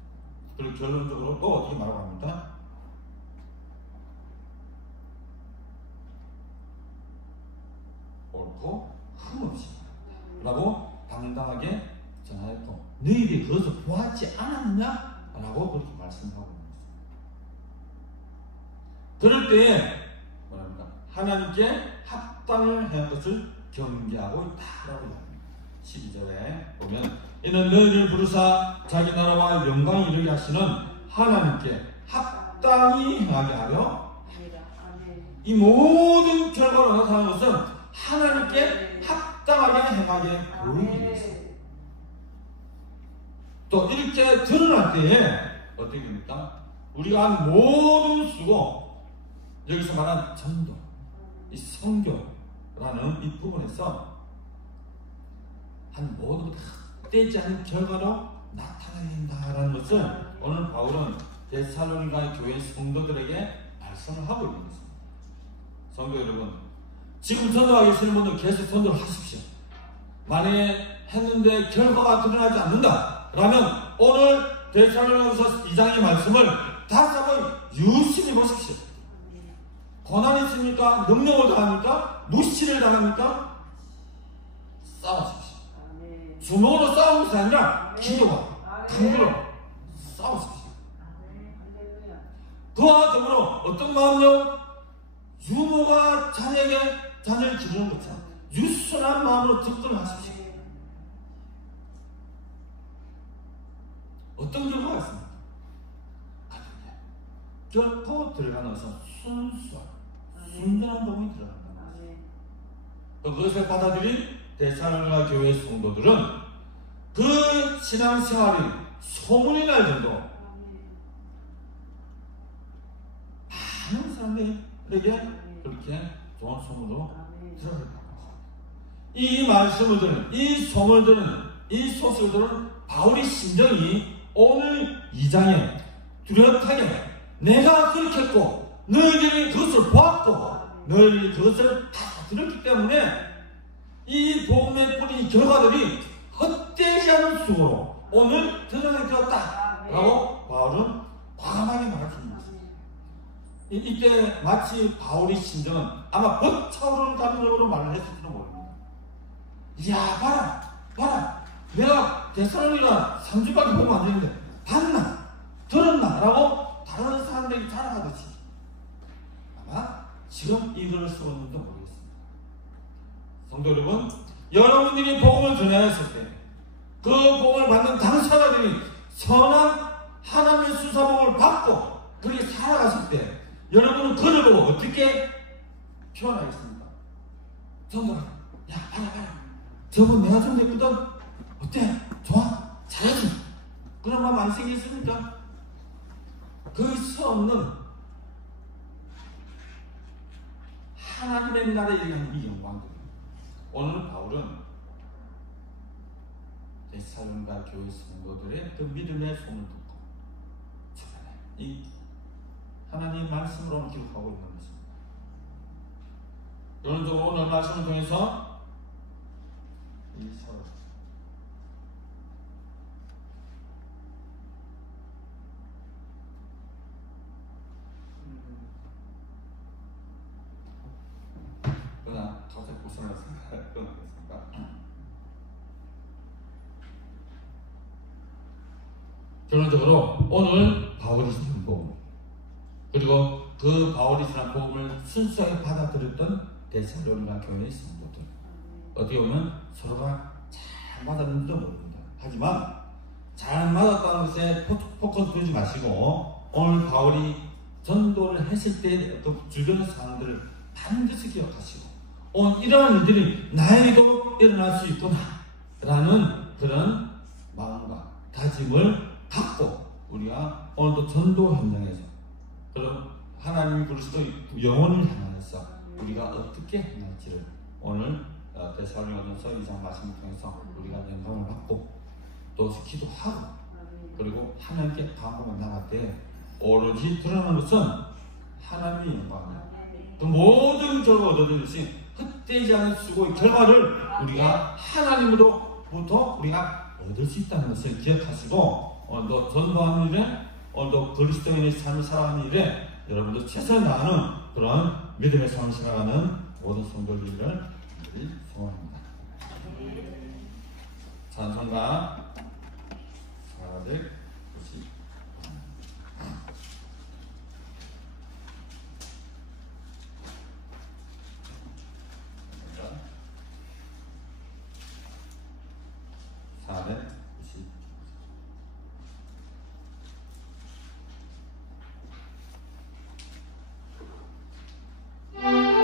그리고 결론적으로 또 어떻게 말하고 합니다? 옳고 흠없이 라고 당당하게 전하였고 너희들이 그것을 보았지 않았냐? 라고 그렇게 말씀하고 있는 것입니다. 그럴 때에 뭐랍니까? 하나님께 합당을 해야 할 것을 경계하고 있다라고 이야기합니다. 12절에 보면 이는 너희를 부르사 자기 나라와 영광이 이르게 하시는 하나님께 합당히 행하게 하려 이 모든 결과로 나타나는 것은 하나님께 합당하게 행하게 보이기 위해서 또 이렇게 드러날 때에 어떻게 됩니까? 우리가 한 모든 수고 여기서 말한 전도 이 성교라는 이 부분에서 한 모든 헛되지 않은 결과로 나타나야 된다라는 것을 오늘 바울은 데살로니가 교회 성도들에게 말씀을 하고 있는 것입니다. 성도 여러분, 지금 전도하고 계시는 분들 계속 전도를 하십시오. 만약에 했는데 결과가 드러나지 않는다 라면 오늘 데살로니가서 2장의 말씀을 다시 한번 유심히 보십시오. 고난이 있습니까? 능력을 당합니까? 무시를 당합니까? 싸우십시오. 주먹으로 싸우는 것이 아니라 기도와 강구로 싸우십시오. 그와 더불어 어떤 마음요? 유모가 자녀에게 자녀를 기르는 것처럼 유순한 마음으로 접근하십시오. 어떤 결과가 있습니까? 가족에 결코 들어가는 것은 순수한 순전한 도움이 들어간다. 그것을 받아들인 데살로니가 교회 성도들은 그 신앙생활이 소문이 날 정도 많은 사람들에게 그렇게 좋은 소문으로 들어갔다고. 이 말씀을 듣는, 이 소문을 듣는, 이 소식을 듣는 바울의 심정이 오늘 2장에 뚜렷하게 내가 그렇게 했고 너희들이 그것을 보았고 너희들이 그것을 받아들였기 때문에 이 복음의 뿌린 결과들이 헛되지 않은 수고로 오늘 드러나게 되었다 라고 바울은 과감하게 말했습니다. 이때 마치 바울의 심정은 아마 벅차오르는 감정으로 말을 했을지도 모릅니다. 이야 봐라 내가 데살로니가 3주밖에 보면 안 되는데 봤나 들었나 라고 다른 사람들이 자랑하듯이 아마 지금 이 글을 쓰고 있는지도 모르겠습니다. 성도 여러분, 여러분들이 복음을 전하였을 때 그 복음을 받는 당사자들이 선한 하나님의 수사복을 받고 그렇게 살아갔을 때 여러분은 그를 보고 어떻게 표현하겠습니까? 전도가 야 봐라 저분 내가 좀 했거든 어때? 좋아? 잘하지? 그런 마음 안 생기겠습니까? 그 수 없는 하나님의 나라에 대한 이 영광들. 오늘 바울은 데살로니가 교회 성도들의 그 믿음의 소문을 듣고 주변에 이 하나님 말씀으로 기록하고 있는 것입니다. 여러분 오늘 말씀을 통해서 이 서로 그러나 갑자기 고생하셨습니다. 끊어겠습니다. 결론적으로 오늘 바울이 전한 복음 그리고 그 바울이 전한 복음을 순수하게 받아들였던 데살로니가 교회의 성도들 어떻게 보면 서로가 잘 맞았는지도 모릅니다. 하지만 잘 맞았다는 것에 포커스 두지 마시고 오늘 바울이 전도를 했을 때의 어떤 주변 상황들을 반드시 기억하시고 이러한 일들이 나에게도 일어날 수 있구나 라는 그런 마음과 다짐을 갖고 우리가 오늘도 전도 현장에서 그럼 하나님이 그리스도 영혼을 향해서 우리가 어떻게 행할지를 오늘 데살로니가전서 2장 말씀을 통해서 우리가 영감을 받고 또 기도하고 그리고 하나님께 간구만 나갈 때 오로지 드러나는 것은 하나님의 영광이에요. 그 모든 결과가 얻어진 것이 헛되지 않은 수고의 결과를 우리가 하나님으로부터 우리가 얻을 수 있다는 것을 기억하시고 오늘도 전도하는 일에 오늘도 그리스도인의 삶을 살아가는 일에 여러분도 최선을 다하는 그런 믿음의 삶을 살아가는 모든 성도들을 소원합니다. 찬송가 490 490 이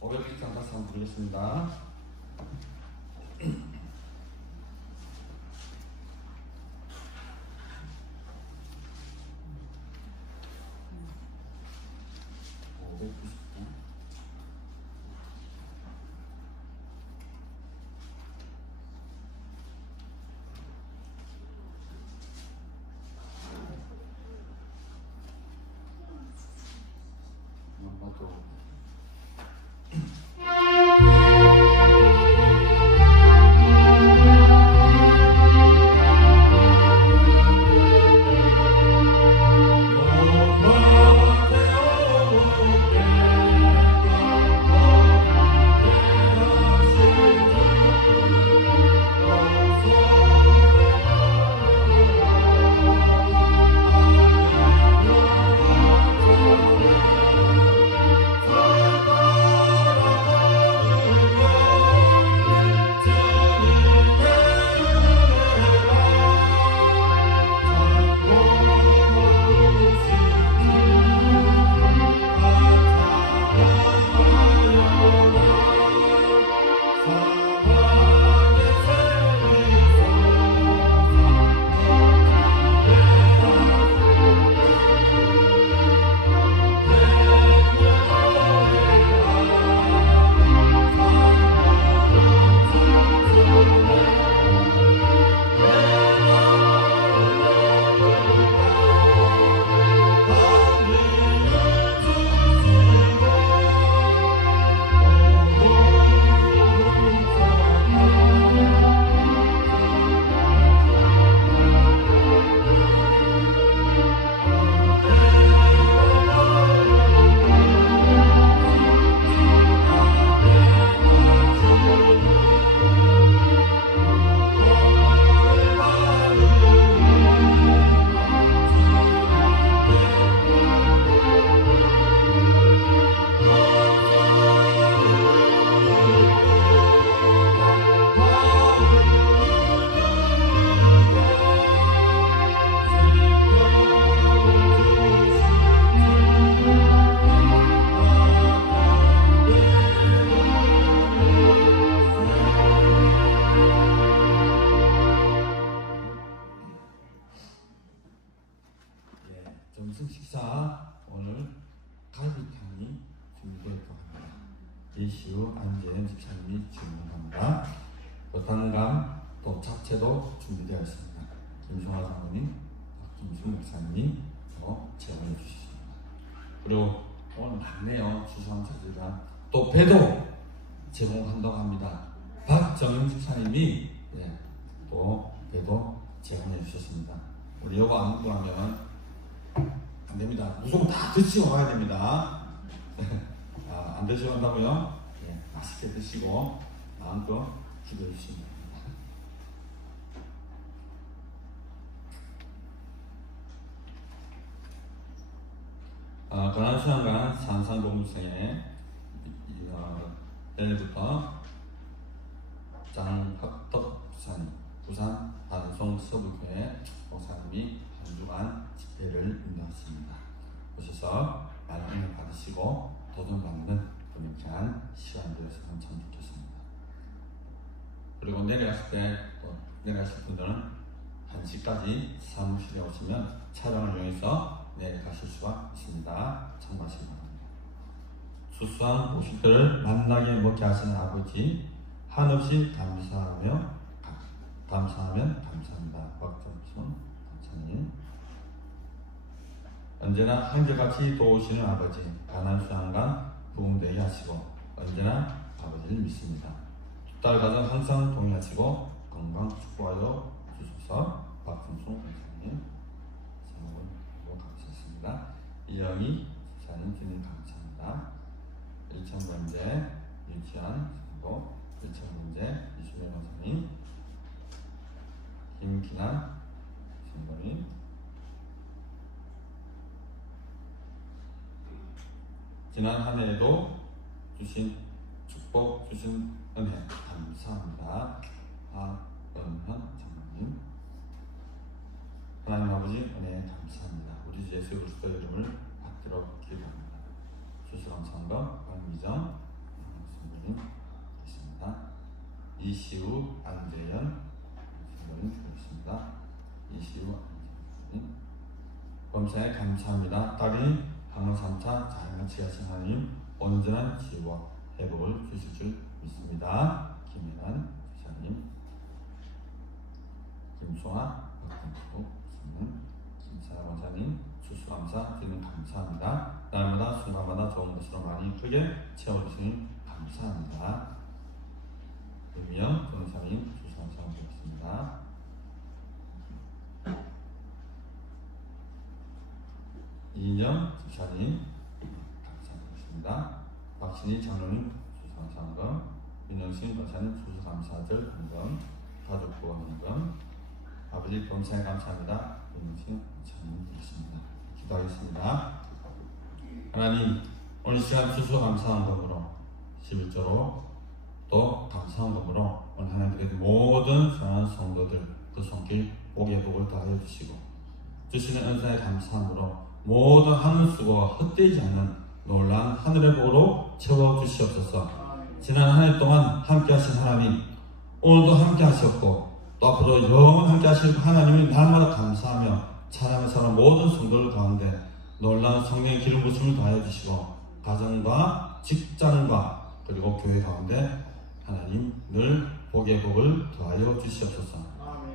500장 다시 한번 부르겠습니다. 점심 식사 오늘 갈비탕이 준비되었다고 합니다. 이시우 안재현 집사님이 주문합니다. 단감 또 잡채도 준비되어 있습니다. 김성화 장로님, 박김순 목사님이 제공해 주셨습니다. 그리고 오늘 많네요. 추수감사절이라 또 배도 제공한다고 합니다. 박정영 집사님이 또 배도 제공해 주셨습니다. 우리 이거 안 먹고 하면 안 됩니다. 무조건 다 드시고 와야 됩니다. 안 드시고 간다고요? 맛있게 드시고 마음껏 기도해 주시면 됩니다. 고난수양관 산상공무생에 내일부터 장학덕 목사님, 부산 반송 서부교회 목사님이 한 주간 집회를 인도했습니다. 오셔서 말씀을 받으시고 도전받는 분명한 시간 되었으면 참 좋겠습니다. 그리고 내려가실 분들은 1시까지 사무실에 오시면 촬영을 위해서 내려가실 수가 있습니다. 참고하시기 바랍니다. 수수한 오실들을 만나게 먹게 하시는 아버지, 한없이 감사하면 감사합니다. 박정순 박사님. 언제나 한결같이 도우시는 아버지, 가난수양관 부흥되게 하시고 언제나 아버지를 믿습니다. 두 딸 가정 항상 동의하시고 건강 축복하여 주소서. 박정순 박사님 사모님 감사했습니다. 이영희 집사님 주님 감사합니다. 1,000번째 유치한 성도, 1,000번째 이수명 선생님, 김기남 성도님, 지난 한 해에도 주신 축복, 주신 은혜 감사합니다. 박은현 장로님, 하나님 아버지 은혜 감사합니다. 우리 주 예수 그리스도 이름을 받들어 기도합니다. 주시감 선거 박미정 범사에 감사합니다. 딸이 강원 3차 자연같이 하신 하나님 온전한 지혜와 회복을 주실 줄 믿습니다. 김혜란 지사님, 김소아, 박근수 스님, 김사라 원사님 수수감사 드리는 감사합니다. 날마다 순간마다 좋은 것으로 많이 크게 채워주시니 감사합니다. 김미영 변호사님 수수감사 드리겠습니다. 이인영 집사님 감사드리겠습니다. 박신희 장로님 수수감사한금, 윤영신 권사님 수수감사들 한금, 가족 구원 한금, 아버지 범사에 감사합니다. 윤영신 권사님 드리겠습니다. 기도하겠습니다. 하나님, 오늘 시간 수수감사한 금으로 11조로 또 감사한 금으로 오늘 하나님께서 모든 사랑하는 성도들 그 손길 복의 복을 더하여 주시고 주시는 은사에 감사함으로 모든 하늘 수고가 헛되지 않는 놀라운 하늘의 복으로 채워주시옵소서. 지난 한 해 동안 함께 하신 하나님, 오늘도 함께 하셨고 또 앞으로 영원 함께 하실 하나님이 날마다 감사하며 찬양하며 사는 모든 성도들 가운데 놀라운 성령의 기름 부심을 더하여 주시고 가정과 직장과 그리고 교회 가운데 하나님 늘 복의 복을 더하여 주시옵소서.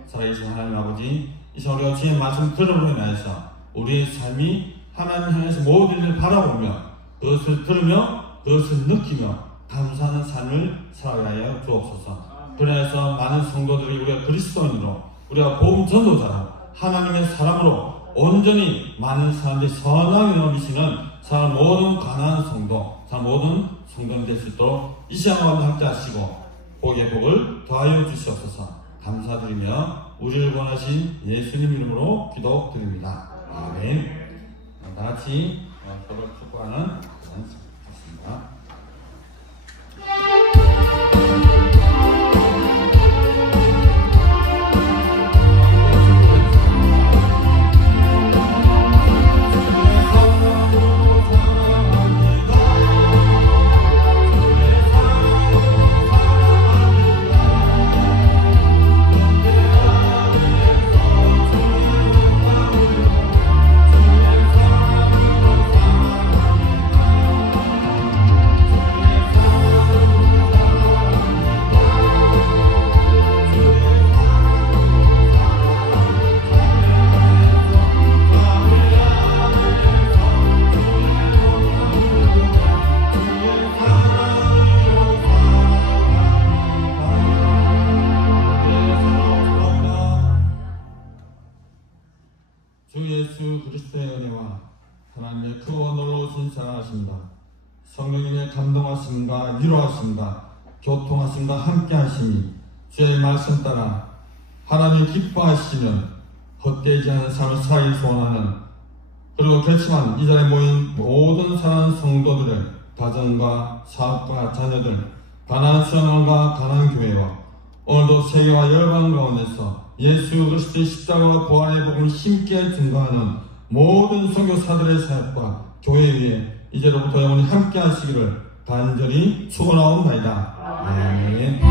살아계신 하나님 아버지, 이 시간 우리가 주의 말씀 들음으로 인하여서 우리의 삶이 하나님 향해서 모든 일을 바라보며 그것을 들으며 그것을 느끼며 감사하는 삶을 살아가게 하여 주옵소서. 그래서 많은 성도들이 우리가 그리스도인으로 우리가 복음 전도자로 하나님의 사람으로 온전히 많은 사람들이 선하게 넘치는 사람 모든 가난한 성도, 모든 성도는 될 수 있도록 이 시간과 함께 하시고 복의 복을 더하여 주시옵소서. 감사드리며 우리를 원하신 예수님 이름으로 기도드립니다. 아멘. 다같이 서로 축복하는 시간 갖습니다. 성령님의 감동하심과 위로하심과 교통하심과 함께하심이 주의 말씀 따라 하나님을 기뻐하시면 헛되지 않은 삶을 살기 소원하는, 그리고 그렇지만 이 자리에 모인 모든 사랑하는 성도들의 가정과 사업과 자녀들, 가난한 성원과 가난한 교회와 오늘도 세계와 열방 가운데서 예수 그리스도의 십자가와 부활의 복음을 힘께 증거하는 모든 선교사들의 사역과 교회 위에 이제로부터 영원히 함께 하시기를 간절히 축원하옵나이다. 아멘.